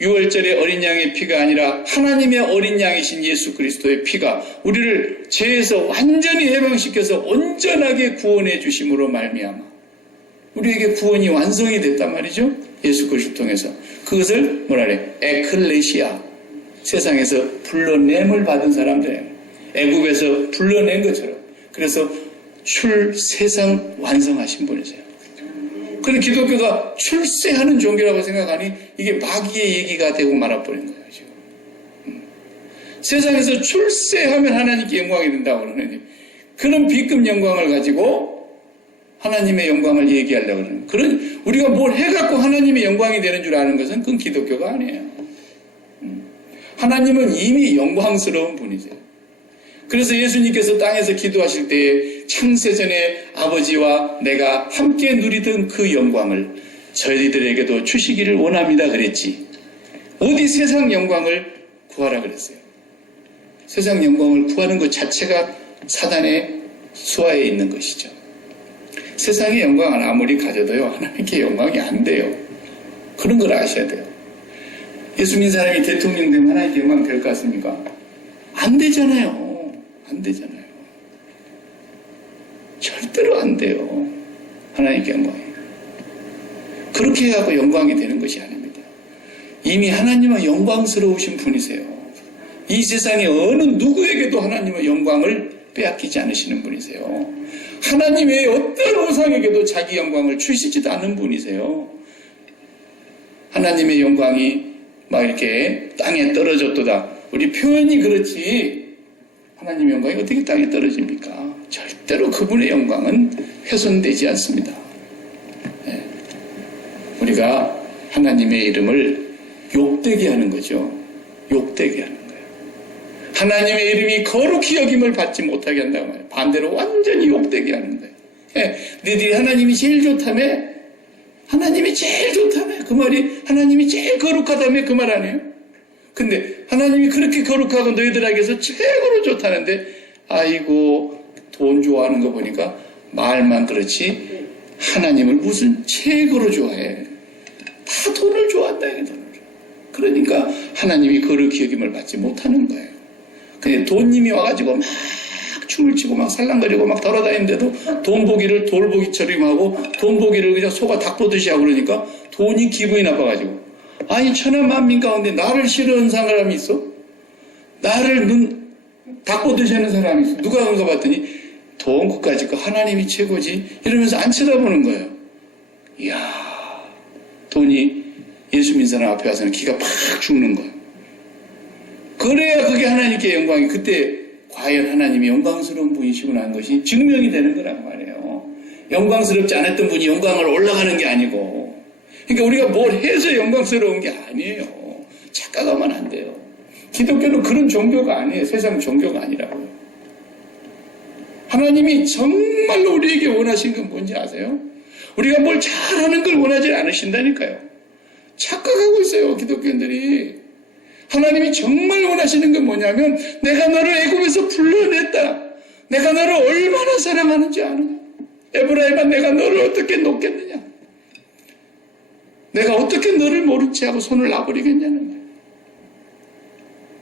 6월절의 어린 양의 피가 아니라 하나님의 어린 양이신 예수 그리스도의 피가 우리를 죄에서 완전히 해방시켜서 온전하게 구원해 주심으로 말미암아 우리에게 구원이 완성이 됐단 말이죠. 예수 그리스도 통해서. 그것을 뭐라 그래? 에클레시아. 세상에서 불러냄을 받은 사람들. 애굽에서 불러낸 것처럼. 그래서 출세상 완성하신 분이세요. 그런데 기독교가 출세하는 종교라고 생각하니 이게 마귀의 얘기가 되고 말아버린 거예요. 지금. 세상에서 출세하면 하나님께 영광이 된다고 그러는데 그런 B급 영광을 가지고 하나님의 영광을 얘기하려고 그러는 그런 우리가 뭘 해갖고 하나님의 영광이 되는 줄 아는 것은 그건 기독교가 아니에요. 하나님은 이미 영광스러운 분이세요. 그래서 예수님께서 땅에서 기도하실 때에 창세전에 아버지와 내가 함께 누리던 그 영광을 저희들에게도 주시기를 원합니다 그랬지. 어디 세상 영광을 구하라 그랬어요. 세상 영광을 구하는 것 자체가 사단의 수하에 있는 것이죠. 세상의 영광을 아무리 가져도요 하나님께 영광이 안 돼요. 그런 걸 아셔야 돼요. 예수 믿는 사람이 대통령 되면 하나님께 영광 될 것 같습니까? 안 되잖아요. 안 되잖아요. 절대로 안 돼요. 하나님께 영광이. 그렇게 해갖고 영광이 되는 것이 아닙니다. 이미 하나님은 영광스러우신 분이세요. 이 세상에 어느 누구에게도 하나님은 영광을 빼앗기지 않으시는 분이세요. 하나님의 어떤 우상에게도 자기 영광을 주시지도 않는 분이세요. 하나님의 영광이 막 이렇게 땅에 떨어졌도다. 우리 표현이 그렇지 하나님의 영광이 어떻게 땅에 떨어집니까? 절대로 그분의 영광은 훼손되지 않습니다. 네. 우리가 하나님의 이름을 욕되게 하는 거죠. 욕되게 하는 거예요. 하나님의 이름이 거룩히 여김을 받지 못하게 한다고 말해요. 반대로 완전히 욕되게 하는 거예요. 네. 너희들이 하나님이 제일 좋다며? 하나님이 제일 좋다며? 그 말이 하나님이 제일 거룩하다며? 그 말 아니에요? 근데 하나님이 그렇게 거룩하고 너희들에게서 최고로 좋다는데 아이고 돈 좋아하는 거 보니까 말만 그렇지 하나님을 무슨 최고로 좋아해. 다 돈을 좋아한다. 돈을. 그러니까 하나님이 거룩히 여김을 받지 못하는 거예요. 근데 돈님이 와가지고 막 춤을 추고 막 살랑거리고 막 돌아다니는데도 돈보기를 돌보기처럼 하고 돈보기를 그냥 소가 닭 보듯이 하고 그러니까 돈이 기분이 나빠가지고 아니 천하만민 가운데 나를 싫어하는 사람이 있어? 나를 닭 보듯이 하는 사람이 있어? 누가 그런가 봤더니 돈 그까짓 거 하나님이 최고지 이러면서 안 쳐다보는 거예요. 이야 돈이 예수 믿는 사람 앞에 와서는 기가 팍 죽는 거예요. 그래야 그게 하나님께 영광이 그때 과연 하나님이 영광스러운 분이시구나 하는 것이 증명이 되는 거란 말이에요. 영광스럽지 않았던 분이 영광을 올라가는 게 아니고 그러니까 우리가 뭘 해서 영광스러운 게 아니에요. 착각하면 안 돼요. 기독교는 그런 종교가 아니에요. 세상 종교가 아니라고요. 하나님이 정말로 우리에게 원하신 건 뭔지 아세요? 우리가 뭘 잘하는 걸 원하지 않으신다니까요. 착각하고 있어요. 기독교인들이. 하나님이 정말 원하시는 건 뭐냐면 내가 너를 애굽에서 불러냈다. 내가 너를 얼마나 사랑하는지 아느냐. 에브라임아 내가 너를 어떻게 놓겠느냐. 내가 어떻게 너를 모른 채 하고 손을 놔버리겠냐는 거예요.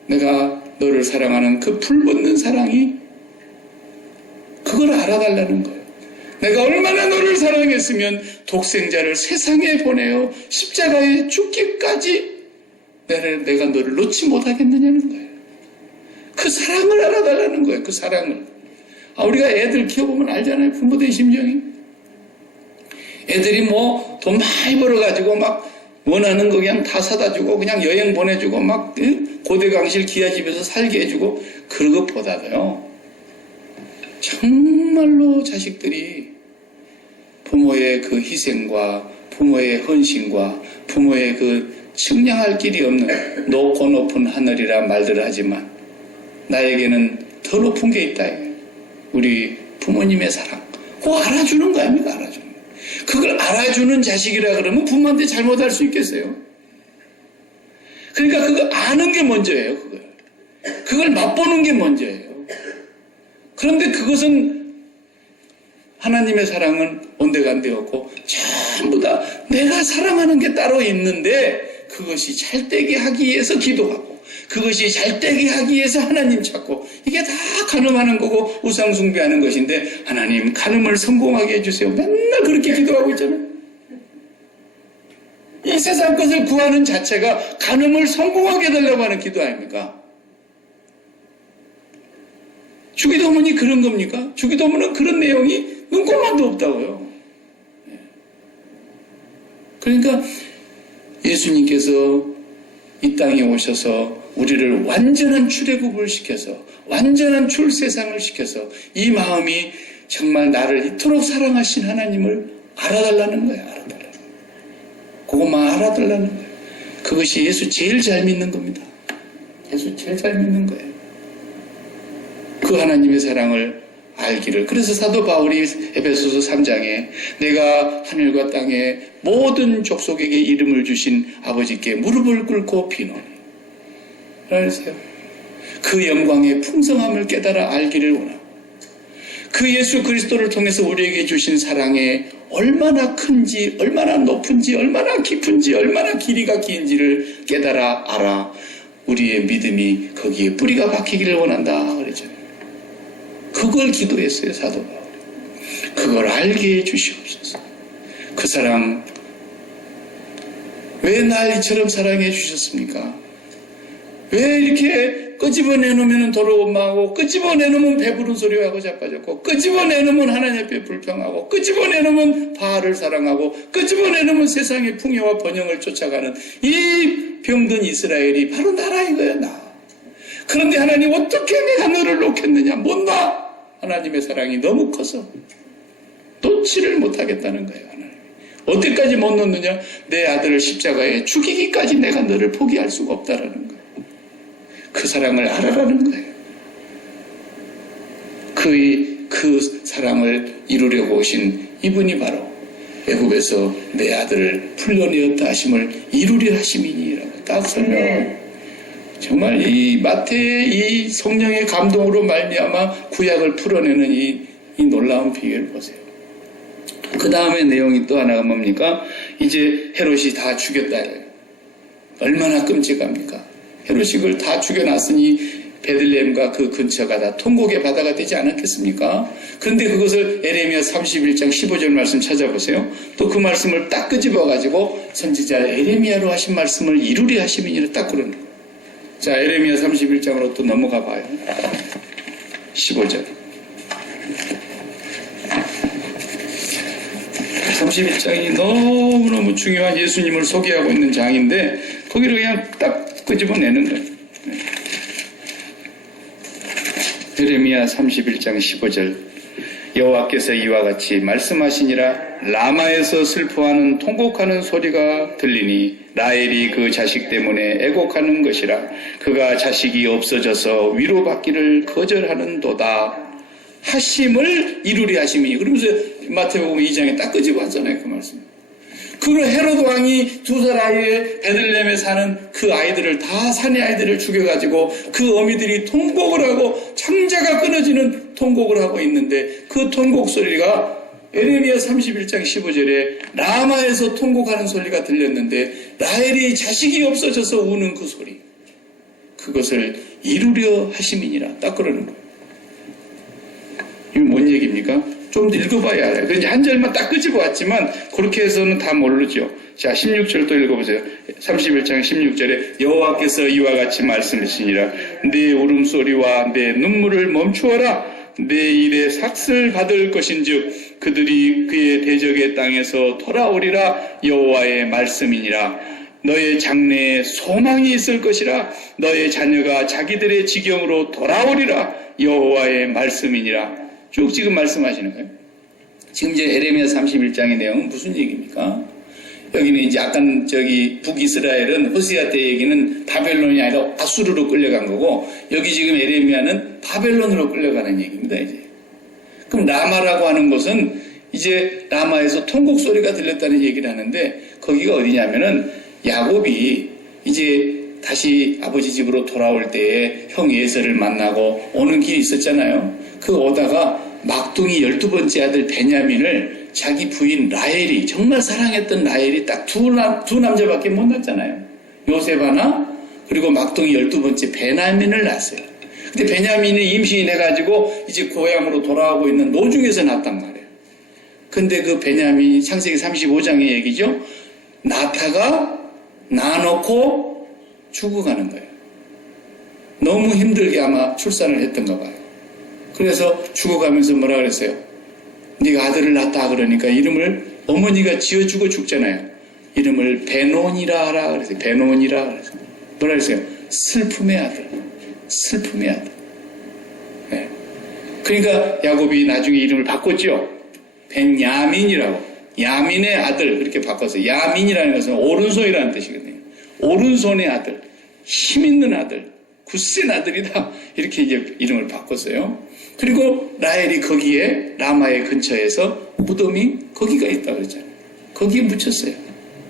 내가 너를 사랑하는 그 불붙는 사랑이 그걸 알아달라는 거예요. 내가 얼마나 너를 사랑했으면 독생자를 세상에 보내어 십자가에 죽기까지 내가 너를 놓지 못하겠느냐는 거예요. 그 사랑을 알아달라는 거예요. 그 사랑을. 우리가 애들 키워보면 알잖아요. 부모들의 심정이. 애들이 뭐 돈 많이 벌어가지고 막 원하는 거 그냥 다 사다 주고 그냥 여행 보내주고 막 고대강실 기아집에서 살게 해주고 그런 것보다도요. 정말로 자식들이 부모의 그 희생과 부모의 헌신과 부모의 그 측량할 길이 없는 높고 높은 하늘이라 말들을 하지만 나에게는 더 높은 게 있다. 우리 부모님의 사랑. 그거 알아주는 거 아닙니까? 알아주는 거. 그걸 알아주는 자식이라 그러면 부모한테 잘못할 수 있겠어요? 그러니까 그거 아는 게 먼저예요. 그걸 맛보는 게 먼저예요. 그런데 그것은 하나님의 사랑은 온데간데 없고 전부 다 내가 사랑하는 게 따로 있는데 그것이 잘되게 하기 위해서 기도하고 그것이 잘되게 하기 위해서 하나님 찾고 이게 다 간음하는 거고 우상 숭배하는 것인데 하나님 간음을 성공하게 해주세요. 맨날 그렇게 기도하고 있잖아요. 이 세상 것을 구하는 자체가 간음을 성공하게 해달라고 하는 기도 아닙니까? 주기도문이 그런 겁니까? 주기도문은 그런 내용이 눈꼽만도 없다고요. 그러니까 예수님께서 이 땅에 오셔서 우리를 완전한 출애굽을 시켜서 완전한 출세상을 시켜서 이 마음이 정말 나를 이토록 사랑하신 하나님을 알아달라는 거예요. 알아달라는 거예요. 그것만 알아달라는 거예요. 그것이 예수 제일 잘 믿는 겁니다. 예수 제일 잘 믿는 거예요. 그 하나님의 사랑을 알기를. 그래서 사도 바울이 에베소서 3장에 내가 하늘과 땅에 모든 족속에게 이름을 주신 아버지께 무릎을 꿇고 비노니. 그러세요. 그 영광의 풍성함을 깨달아 알기를 원하고 그 예수 그리스도를 통해서 우리에게 주신 사랑이 얼마나 큰지 얼마나 높은지 얼마나 깊은지 얼마나 길이가 긴지를 깨달아 알아 우리의 믿음이 거기에 뿌리가 박히기를 원한다 그랬잖아요. 그걸 기도했어요. 사도 바울이. 그걸 알게 해주시옵소서. 그 사랑 왜 날 이처럼 사랑해 주셨습니까? 왜 이렇게 끄집어내놓으면 더러움하고, 끄집어내놓으면 배부른 소리하고 자빠졌고, 끄집어내놓으면 하나님 앞에 불평하고, 끄집어내놓으면 바알을 사랑하고, 끄집어내놓으면 세상의 풍요와 번영을 쫓아가는 이 병든 이스라엘이 바로 나라 이거야, 나. 그런데 하나님, 어떻게 내가 너를 놓겠느냐? 못 놔. 하나님의 사랑이 너무 커서 놓지를 못하겠다는 거예요. 하나님. 어디까지 못 놓느냐? 내 아들을 십자가에 죽이기까지 내가 너를 포기할 수가 없다라는 거예요. 그 사랑을 알아라는 거예요. 그 사랑을 이루려고 오신 이분이 바로 애굽에서 내 아들을 풀려내었다 하심을 이루려 하심이니라고 딱 설명해요. 정말 이 마태의 이 성령의 감동으로 말미암아 구약을 풀어내는 이 놀라운 비결을 보세요. 그 다음에 내용이 또 하나가 뭡니까? 이제 헤롯이 다 죽였다. 얼마나 끔찍합니까? 헤롯이 그걸 다 죽여놨으니 베들레헴과 그 근처가 다 통곡의 바다가 되지 않았겠습니까? 그런데 그것을 에레미야 31장 15절 말씀 찾아보세요. 또 그 말씀을 딱 끄집어가지고 선지자 에레미야로 하신 말씀을 이루리 하심이니라 딱 그러는 거예요. 자, 에레미야 31장으로 또 넘어가 봐요. 15절. 31장이 너무너무 중요한 예수님을 소개하고 있는 장인데 거기를 그냥 딱 끄집어내는 거예요. 에레미야 31장 15절. 여호와께서 이와 같이 말씀하시니라. 라마에서 슬퍼하는 통곡하는 소리가 들리니 라헬이 그 자식 때문에 애곡하는 것이라. 그가 자식이 없어져서 위로받기를 거절하는도다 하심을 이루리 하심이니. 그러면서 마태복음 2장에 딱 끄집어왔잖아요, 그 말씀. 그리고 헤롯 왕이 2살 아이에 베들레헴에 사는 그 아이들을 다 산의 아이들을 죽여가지고 그 어미들이 통곡을 하고 창자가 끊어지는 통곡을 하고 있는데 그 통곡 소리가 에레미야 31장 15절에 라마에서 통곡하는 소리가 들렸는데 라헬이 자식이 없어져서 우는 그 소리, 그것을 이루려 하심이니라 딱 그러는 거예요. 이게 뭔 얘기입니까? 좀 더 읽어봐야 알아요. 그런데 한 절만 딱 끄집어 왔지만 그렇게 해서는 다 모르죠. 자, 16절 또 읽어보세요. 31장 16절에 여호와께서 이와 같이 말씀하시니라. 내 울음소리와 내 눈물을 멈추어라. 내 일에 삭슬 받을 것인즉 그들이 그의 대적의 땅에서 돌아오리라. 여호와의 말씀이니라. 너의 장래에 소망이 있을 것이라. 너의 자녀가 자기들의 지경으로 돌아오리라. 여호와의 말씀이니라. 쭉 지금 말씀하시는 거예요. 지금 이제 에레미야 31장의 내용은 무슨 얘기입니까? 여기는 이제 약간 북이스라엘은 호세아 때 얘기는 바벨론이 아니라 아수르로 끌려간 거고, 여기 지금 에레미야는 바벨론으로 끌려가는 얘기입니다, 이제. 그럼 라마라고 하는 것은 이제 라마에서 통곡 소리가 들렸다는 얘기를 하는데, 거기가 어디냐면은 야곱이 이제 다시 아버지 집으로 돌아올 때에 형 예세를 만나고 오는 길이 있었잖아요. 그 오다가 막둥이 12번째 아들 베냐민을 자기 부인 라헬이, 정말 사랑했던 라헬이 딱 두 남자밖에 못 낳았잖아요. 요셉 하나, 그리고 막둥이 12번째 베냐민을 낳았어요. 근데 베냐민이 임신이 돼가지고 이제 고향으로 돌아가고 있는 노중에서 낳았단 말이에요. 근데 그 베냐민이 창세기 35장의 얘기죠. 낳다가 낳아놓고 죽어가는 거예요. 너무 힘들게 아마 출산을 했던가 봐요. 그래서 죽어가면서 뭐라 그랬어요? 네가 아들을 낳았다 그러니까 이름을 어머니가 지어주고 죽잖아요. 이름을 베논이라 하라 그랬어요. 베논이라 그랬어요. 뭐라 그랬어요? 슬픔의 아들. 슬픔의 아들. 네. 그러니까 야곱이 나중에 이름을 바꿨죠. 벤야민이라고. 야민의 아들 그렇게 바꿨어요. 야민이라는 것은 오른손이라는 뜻이거든요. 오른손의 아들, 힘 있는 아들, 굳센 아들이다. 이렇게 이제 이름을 바꿨어요. 그리고 라헬이 거기에 라마의 근처에서 무덤이 거기가 있다고 그랬잖아요. 거기에 묻혔어요.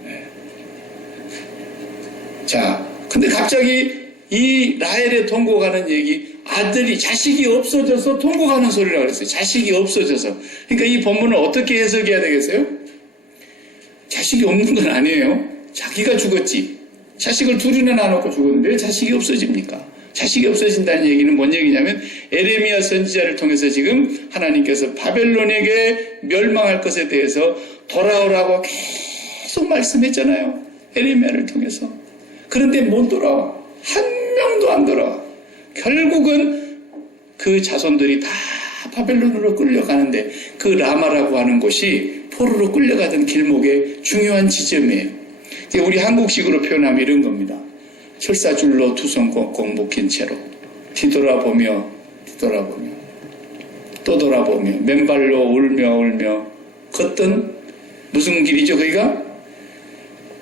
네. 자, 근데 갑자기 이 라헬의 통곡하는 얘기, 아들이 자식이 없어져서 통곡하는 소리라고 그랬어요. 자식이 없어져서. 그러니까 이 본문을 어떻게 해석해야 되겠어요? 자식이 없는 건 아니에요. 자기가 죽었지. 자식을 둘이나 낳아놓고 죽었는데 왜 자식이 없어집니까? 자식이 없어진다는 얘기는 뭔 얘기냐면 에레미야 선지자를 통해서 지금 하나님께서 바벨론에게 멸망할 것에 대해서 돌아오라고 계속 말씀했잖아요. 에레미야를 통해서. 그런데 못 돌아와. 한 명도 안 돌아와. 결국은 그 자손들이 다 바벨론으로 끌려가는데 그 라마라고 하는 곳이 포로로 끌려가던 길목의 중요한 지점이에요. 우리 한국식으로 표현하면 이런 겁니다. 철사줄로 두 손 꼭 묶인 채로 뒤돌아보며 또 돌아보며 맨발로 울며 걷던 무슨 길이죠 거기가?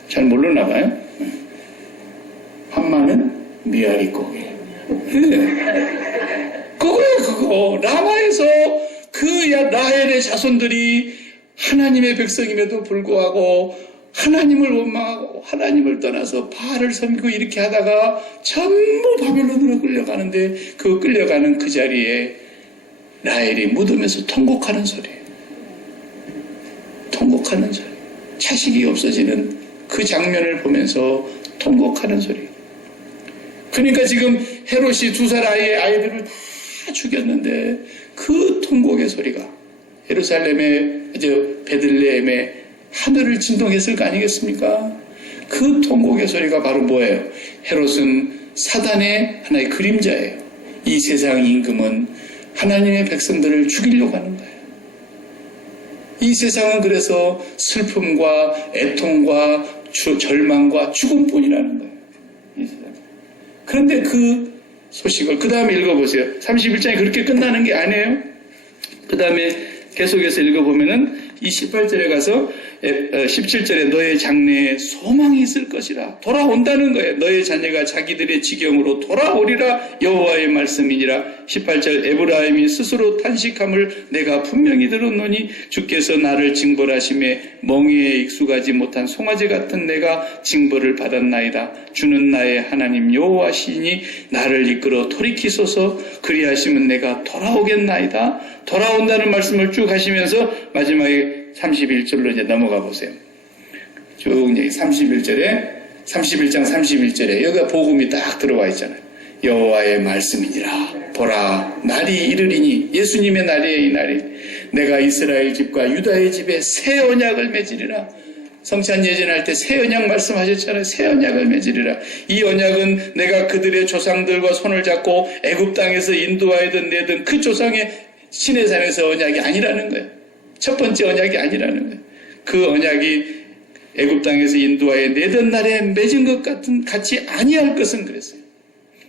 잘 모르나 봐요. 한마는 미아리 고개. 그거예요 그거. 라마에서 그 라헬의 자손들이 하나님의 백성임에도 불구하고 하나님을 원망하고 하나님을 떠나서 바알을 섬기고 이렇게 하다가 전부 바벨론으로 끌려가는데 그 끌려가는 그 자리에 라헬이 묻으면서 통곡하는 소리예요. 통곡하는 소리. 자식이 없어지는 그 장면을 보면서 통곡하는 소리. 그러니까 지금 헤롯이 2살 아이들을 다 죽였는데 그 통곡의 소리가 예루살렘의 베들레헴의 하늘을 진동했을 거 아니겠습니까? 그 통곡의 소리가 바로 뭐예요? 헤롯은 사단의 하나의 그림자예요. 이 세상 임금은 하나님의 백성들을 죽이려고 하는 거예요. 이 세상은 그래서 슬픔과 애통과 절망과 죽음뿐이라는 거예요. 이 세상. 그런데 그 소식을 그 다음에 읽어보세요. 31장이 그렇게 끝나는 게 아니에요. 그 다음에 계속해서 읽어보면은 이 18절에 가서 17절에 너의 장래에 소망이 있을 것이라. 돌아온다는 거예요. 너의 자녀가 자기들의 지경으로 돌아오리라 여호와의 말씀이니라. 18절 에브라임이 스스로 탄식함을 내가 분명히 들었노니 주께서 나를 징벌하심에 멍에에 익숙하지 못한 송아지 같은 내가 징벌을 받았나이다. 주는 나의 하나님 여호와시니 나를 이끌어 돌이키소서. 그리하시면 내가 돌아오겠나이다. 돌아온다는 말씀을 쭉 하시면서 마지막에 31절로 이제 넘어가 보세요. 쭉 이제 31장 31절에 여기가 복음이 딱 들어와 있잖아요. 여호와의 말씀이니라. 보라 날이 이르리니 예수님의 날이에요. 이 날이 내가 이스라엘 집과 유다의 집에 새 언약을 맺으리라. 성찬 예전할 때 새 언약 말씀하셨잖아요. 새 언약을 맺으리라. 이 언약은 내가 그들의 조상들과 손을 잡고 애굽 땅에서 인도하여던 내던 그 조상의 시내산에서 언약이 아니라는 거예요. 첫 번째 언약이 아니라는 거예요. 그 언약이 애굽 땅에서 인도하여 내던 날에 맺은 것 같이 아니할 것은 그랬어요.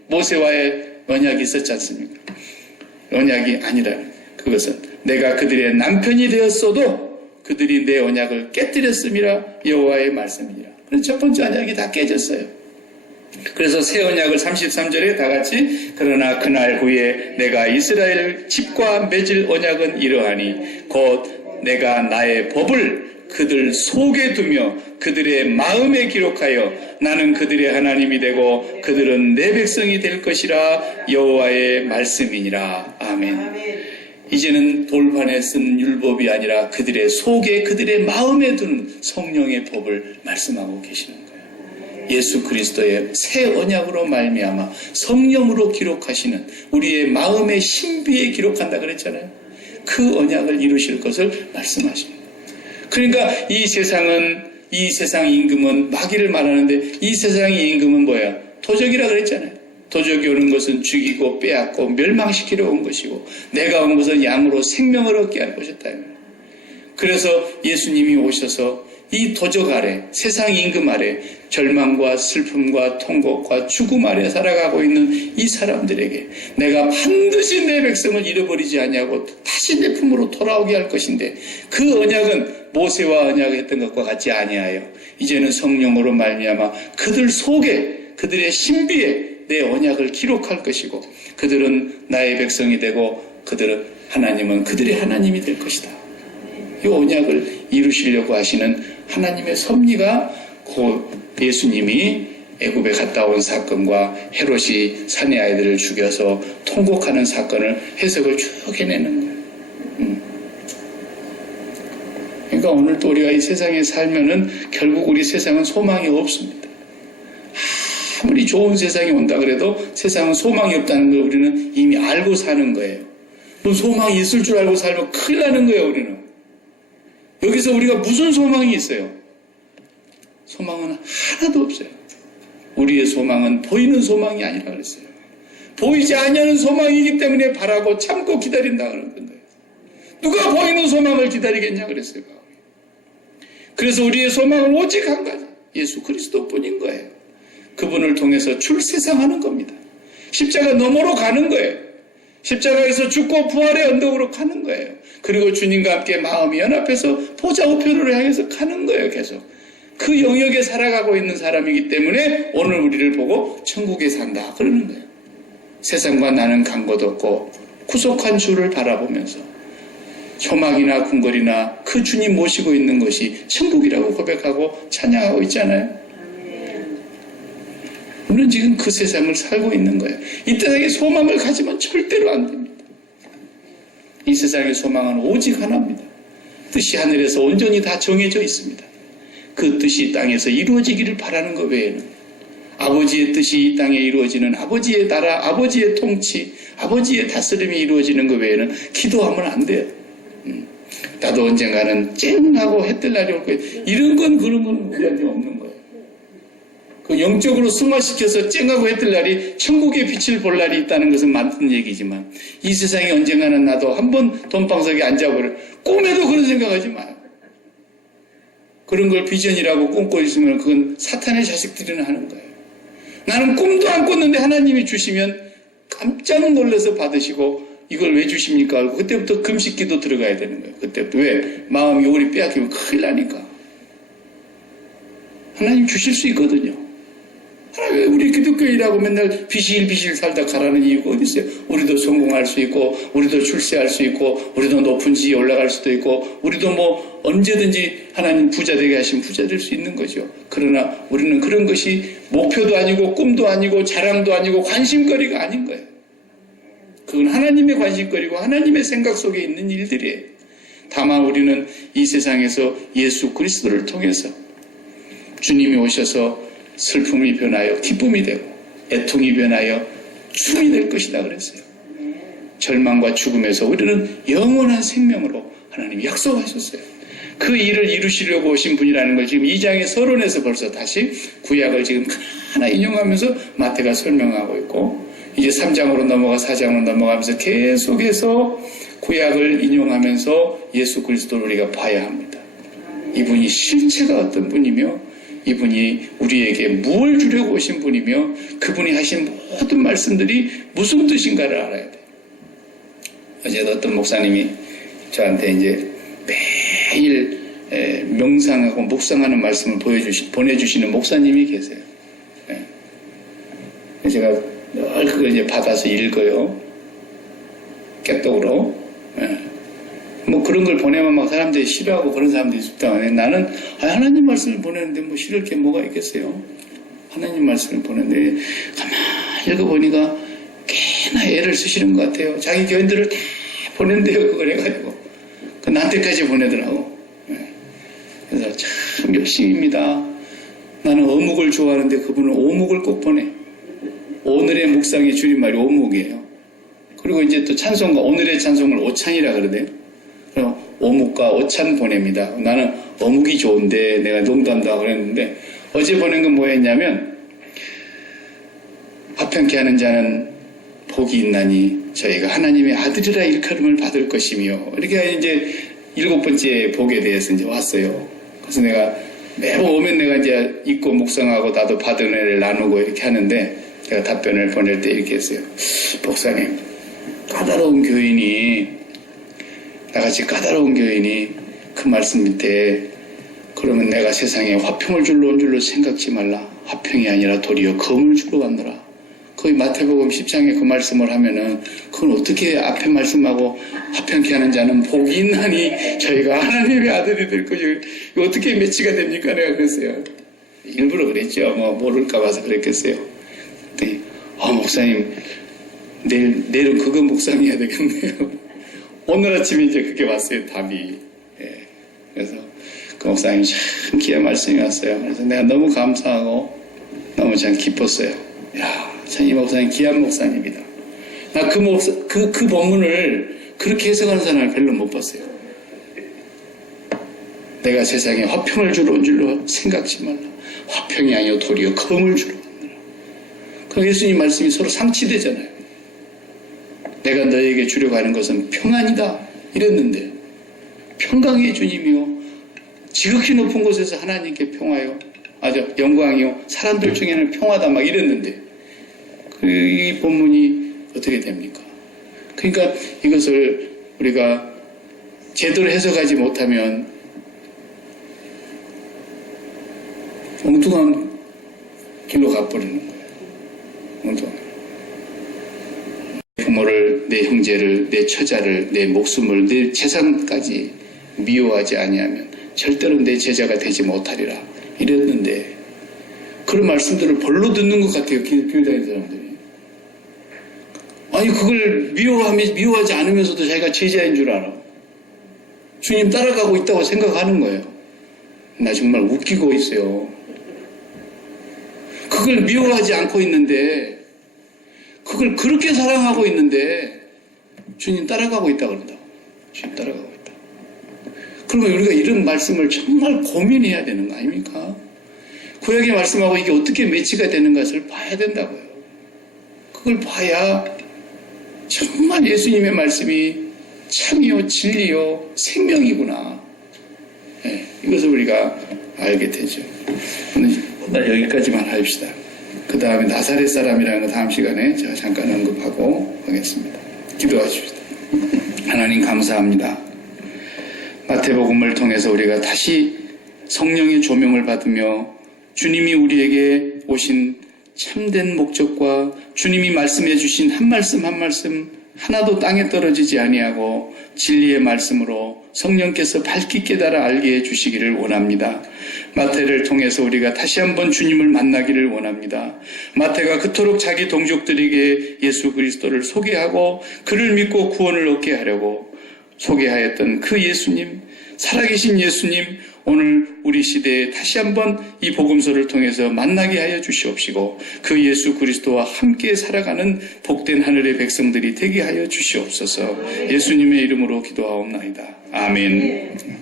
모세와의 언약이 있었지 않습니까? 언약이 아니라는 거예요. 그것은 내가 그들의 남편이 되었어도 그들이 내 언약을 깨뜨렸음이라 여호와의 말씀이니라. 그래서 첫 번째 언약이 다 깨졌어요. 그래서 새 언약을 33절에 다 같이 그러나 그날 후에 내가 이스라엘 집과 맺을 언약은 이러하니 곧 내가 나의 법을 그들 속에 두며 그들의 마음에 기록하여 나는 그들의 하나님이 되고 그들은 내 백성이 될 것이라 여호와의 말씀이니라. 아멘. 이제는 돌판에 쓴 율법이 아니라 그들의 속에 그들의 마음에 두는 성령의 법을 말씀하고 계시는 거예요. 예수 그리스도의 새 언약으로 말미암아 성령으로 기록하시는 우리의 마음의 신비에 기록한다 그랬잖아요. 그 언약을 이루실 것을 말씀하십니다. 그러니까 이 세상 임금은 마귀를 말하는데 이 세상의 임금은 뭐야? 도적이라 그랬잖아요. 도적이 오는 것은 죽이고 빼앗고 멸망시키려 온 것이고 내가 온 것은 양으로 생명을 얻게 할 것이었다. 그래서 예수님이 오셔서 이 도적 아래, 세상 임금 아래 절망과 슬픔과 통곡과 죽음 아래 살아가고 있는 이 사람들에게 내가 반드시 내 백성을 잃어버리지 아니하고 다시 내 품으로 돌아오게 할 것인데 그 언약은 모세와 언약했던 것과 같지 아니하여 이제는 성령으로 말미암아 그들 속에 그들의 신비에 내 언약을 기록할 것이고 그들은 나의 백성이 되고 하나님은 그들의 하나님이 될 것이다. 이 언약을 이루시려고 하시는 하나님의 섭리가 곧 예수님이 애굽에 갔다 온 사건과 헤롯이 사내 아이들을 죽여서 통곡하는 사건을 해석을 쭉 해내는 거예요. 그러니까 오늘 또 우리가 이 세상에 살면은 결국 우리 세상은 소망이 없습니다. 아무리 좋은 세상이 온다 그래도 세상은 소망이 없다는 걸 우리는 이미 알고 사는 거예요. 뭐 소망이 있을 줄 알고 살면 큰일 나는 거예요, 우리는. 여기서 우리가 무슨 소망이 있어요? 소망은 하나도 없어요. 우리의 소망은 보이는 소망이 아니라 그랬어요. 보이지 않는 소망이기 때문에 바라고 참고 기다린다 그런 거예요. 누가 보이는 소망을 기다리겠냐 그랬어요. 그래서 우리의 소망은 오직 한 가지, 예수 그리스도뿐인 거예요. 그분을 통해서 출세상하는 겁니다. 십자가 너머로 가는 거예요. 십자가에서 죽고 부활의 언덕으로 가는 거예요. 그리고 주님과 함께 마음이 연합해서 보좌 우편으로 향해서 가는 거예요. 계속 그 영역에 살아가고 있는 사람이기 때문에 오늘 우리를 보고 천국에 산다 그러는 거예요. 세상과 나는 간 곳 없고 구속한 주를 바라보면서 소망이나 궁궐이나 그 주님 모시고 있는 것이 천국이라고 고백하고 찬양하고 있잖아요. 우리는 지금 그 세상을 살고 있는 거예요. 이 세상에 소망을 가지면 절대로 안 됩니다. 이 세상의 소망은 오직 하나입니다. 뜻이 하늘에서 온전히 다 정해져 있습니다. 그 뜻이 땅에서 이루어지기를 바라는 것 외에는 아버지의 뜻이 이 땅에 이루어지는 아버지의 나라, 아버지의 통치, 아버지의 다스림이 이루어지는 것 외에는 기도하면 안 돼요. 나도 언젠가는 쨍하고 해뜰 날이 올 거예요. 이런 건 그런 건 우리한테 없는 거예요. 그 영적으로 승화시켜서 쨍하고 해뜰 날이 천국의 빛을 볼 날이 있다는 것은 맞는 얘기지만 이 세상에 언젠가는 나도 한번 돈방석에 앉아버려. 꿈에도 그런 생각하지 마요. 그런 걸 비전이라고 꿈꿔 있으면 그건 사탄의 자식들이나 하는 거예요. 나는 꿈도 안 꿨는데 하나님이 주시면 깜짝 놀라서 받으시고 이걸 왜 주십니까? 그때부터 금식기도 들어가야 되는 거예요. 그때부터. 왜? 마음이 우리 빼앗기면 큰일 나니까. 하나님 주실 수 있거든요. 왜 우리 기독교인이라고 맨날 비실비실 살다 가라는 이유가 어디 있어요? 우리도 성공할 수 있고 우리도 출세할 수 있고 우리도 높은 지위에 올라갈 수도 있고 우리도 뭐 언제든지 하나님 부자 되게 하시면 부자 될 수 있는 거죠. 그러나 우리는 그런 것이 목표도 아니고 꿈도 아니고 자랑도 아니고 관심거리가 아닌 거예요. 그건 하나님의 관심거리고 하나님의 생각 속에 있는 일들이에요. 다만 우리는 이 세상에서 예수 그리스도를 통해서 주님이 오셔서 슬픔이 변하여 기쁨이 되고 애통이 변하여 춤이 될 것이다 그랬어요. 절망과 죽음에서 우리는 영원한 생명으로 하나님이 약속하셨어요. 그 일을 이루시려고 오신 분이라는 걸 지금 2장의 서론에서 벌써 다시 구약을 지금 하나 인용하면서 마태가 설명하고 있고 이제 3장으로 넘어가 4장으로 넘어가면서 계속해서 구약을 인용하면서 예수 그리스도를 우리가 봐야 합니다. 이분이 실체가 어떤 분이며 이분이 우리에게 무엇을 주려고 오신 분이며 그분이 하신 모든 말씀들이 무슨 뜻인가를 알아야 돼요. 어제도 어떤 목사님이 저한테 이제 매일 명상하고 묵상하는 말씀을 보내주시는 목사님이 계세요. 제가 늘 그걸 이제 받아서 읽어요. 깨떡으로. 뭐 그런 걸 보내면 막 사람들이 싫어하고 그런 사람들이 있다. 나는 하나님 말씀을 보내는데 뭐 싫을 게 뭐가 있겠어요? 하나님 말씀을 보내는데 가만히 읽어보니까 꽤나 애를 쓰시는 것 같아요. 자기 교인들을 다 보낸대요. 그걸 해가지고. 나한테까지 보내더라고. 그래서 참 열심입니다. 나는 어묵을 좋아하는데 그분은 오묵을 꼭 보내. 오늘의 묵상의 줄임말이 오묵이에요. 그리고 이제 또 찬송가, 오늘의 찬송을 오찬이라 그러대요. 그럼 오묵과 오찬 보냅니다. 나는 어묵이 좋은데 내가 농담도 하고 그랬는데 어제 보낸 건 뭐였냐면 화평케 하는 자는 복이 있나니 저희가 하나님의 아들이라 일컬음을 받을 것이며 이렇게 이제 7번째 복에 대해서 이제 왔어요. 그래서 내가 매번 오면 내가 이제 읽고 묵상하고 나도 받은 은혜를 나누고 이렇게 하는데 제가 답변을 보낼 때 이렇게 했어요. 목사님, 까다로운 교인이 나같이 까다로운 교인이 그 말씀 밑에 그러면 내가 세상에 화평을 줄로 온 줄로 생각지 말라. 화평이 아니라 도리어 검을 주러 왔노라. 거기 마태복음 10장에 그 말씀을 하면은 그건 어떻게 앞에 말씀하고 화평케 하는 자는 복이 있나니 저희가 하나님의 아들이 될 것이 이거 어떻게 매치가 됩니까? 내가 그랬어요. 일부러 그랬죠. 뭐 모를까 봐서 그랬겠어요. 근데 목사님 내일은 그거 묵상해야 되겠네요. 오늘 아침에 이제 그게 왔어요, 답이. 예. 그래서 그 목사님이 참 귀한 말씀이 왔어요. 그래서 내가 너무 감사하고 너무 참 기뻤어요. 야, 참 이 목사님 귀한 목사님이다. 나 그 본문을 그렇게 해석하는 사람을 별로 못 봤어요. 내가 세상에 화평을 주러 온 줄로 생각지 말라. 화평이 아니요 도리어 검을 주러 왔느라. 그 예수님 말씀이 서로 상치되잖아요. 내가 너에게 주려고 하는 것은 평안이다 이랬는데, 평강의 주님이요 지극히 높은 곳에서 하나님께 평화요 아주 영광이요 사람들 중에는 평화다 막 이랬는데, 이 본문이 어떻게 됩니까? 그러니까 이것을 우리가 제대로 해석하지 못하면 엉뚱한 길로 가버리는 거예요. 엉뚱한. 부모를, 내 형제를, 내 처자를, 내 목숨을, 내 재산까지 미워하지 아니하면 절대로 내 제자가 되지 못하리라 이랬는데, 그런 말씀들을 벌로 듣는 것 같아요. 교회 다니는 사람들이. 아니 그걸 미워하지 않으면서도 자기가 제자인 줄 알아. 주님 따라가고 있다고 생각하는 거예요. 나 정말 웃기고 있어요. 그걸 미워하지 않고 있는데, 그걸 그렇게 사랑하고 있는데 주님 따라가고 있다 그런다고. 주님 따라가고 있다. 그러면 우리가 이런 말씀을 정말 고민해야 되는 거 아닙니까? 구약의 말씀하고 이게 어떻게 매치가 되는 것을 봐야 된다고요. 그걸 봐야 정말 예수님의 말씀이 참이요 진리요 생명이구나. 네, 이것을 우리가 알게 되죠. 오늘 여기까지만 합시다. 그 다음에 나사렛 사람이라는 거 다음 시간에 제가 잠깐 언급하고 하겠습니다. 기도하십시다. 하나님 감사합니다. 마태복음을 통해서 우리가 다시 성령의 조명을 받으며 주님이 우리에게 오신 참된 목적과 주님이 말씀해 주신 한 말씀 한 말씀 하나도 땅에 떨어지지 아니하고 진리의 말씀으로 성령께서 밝히 깨달아 알게 해주시기를 원합니다. 마태를 통해서 우리가 다시 한번 주님을 만나기를 원합니다. 마태가 그토록 자기 동족들에게 예수 그리스도를 소개하고 그를 믿고 구원을 얻게 하려고 소개하였던 그 예수님, 살아계신 예수님, 오늘 우리 시대에 다시 한번 이 복음서를 통해서 만나게 하여 주시옵시고 그 예수 그리스도와 함께 살아가는 복된 하늘의 백성들이 되게 하여 주시옵소서. 예수님의 이름으로 기도하옵나이다. 아멘.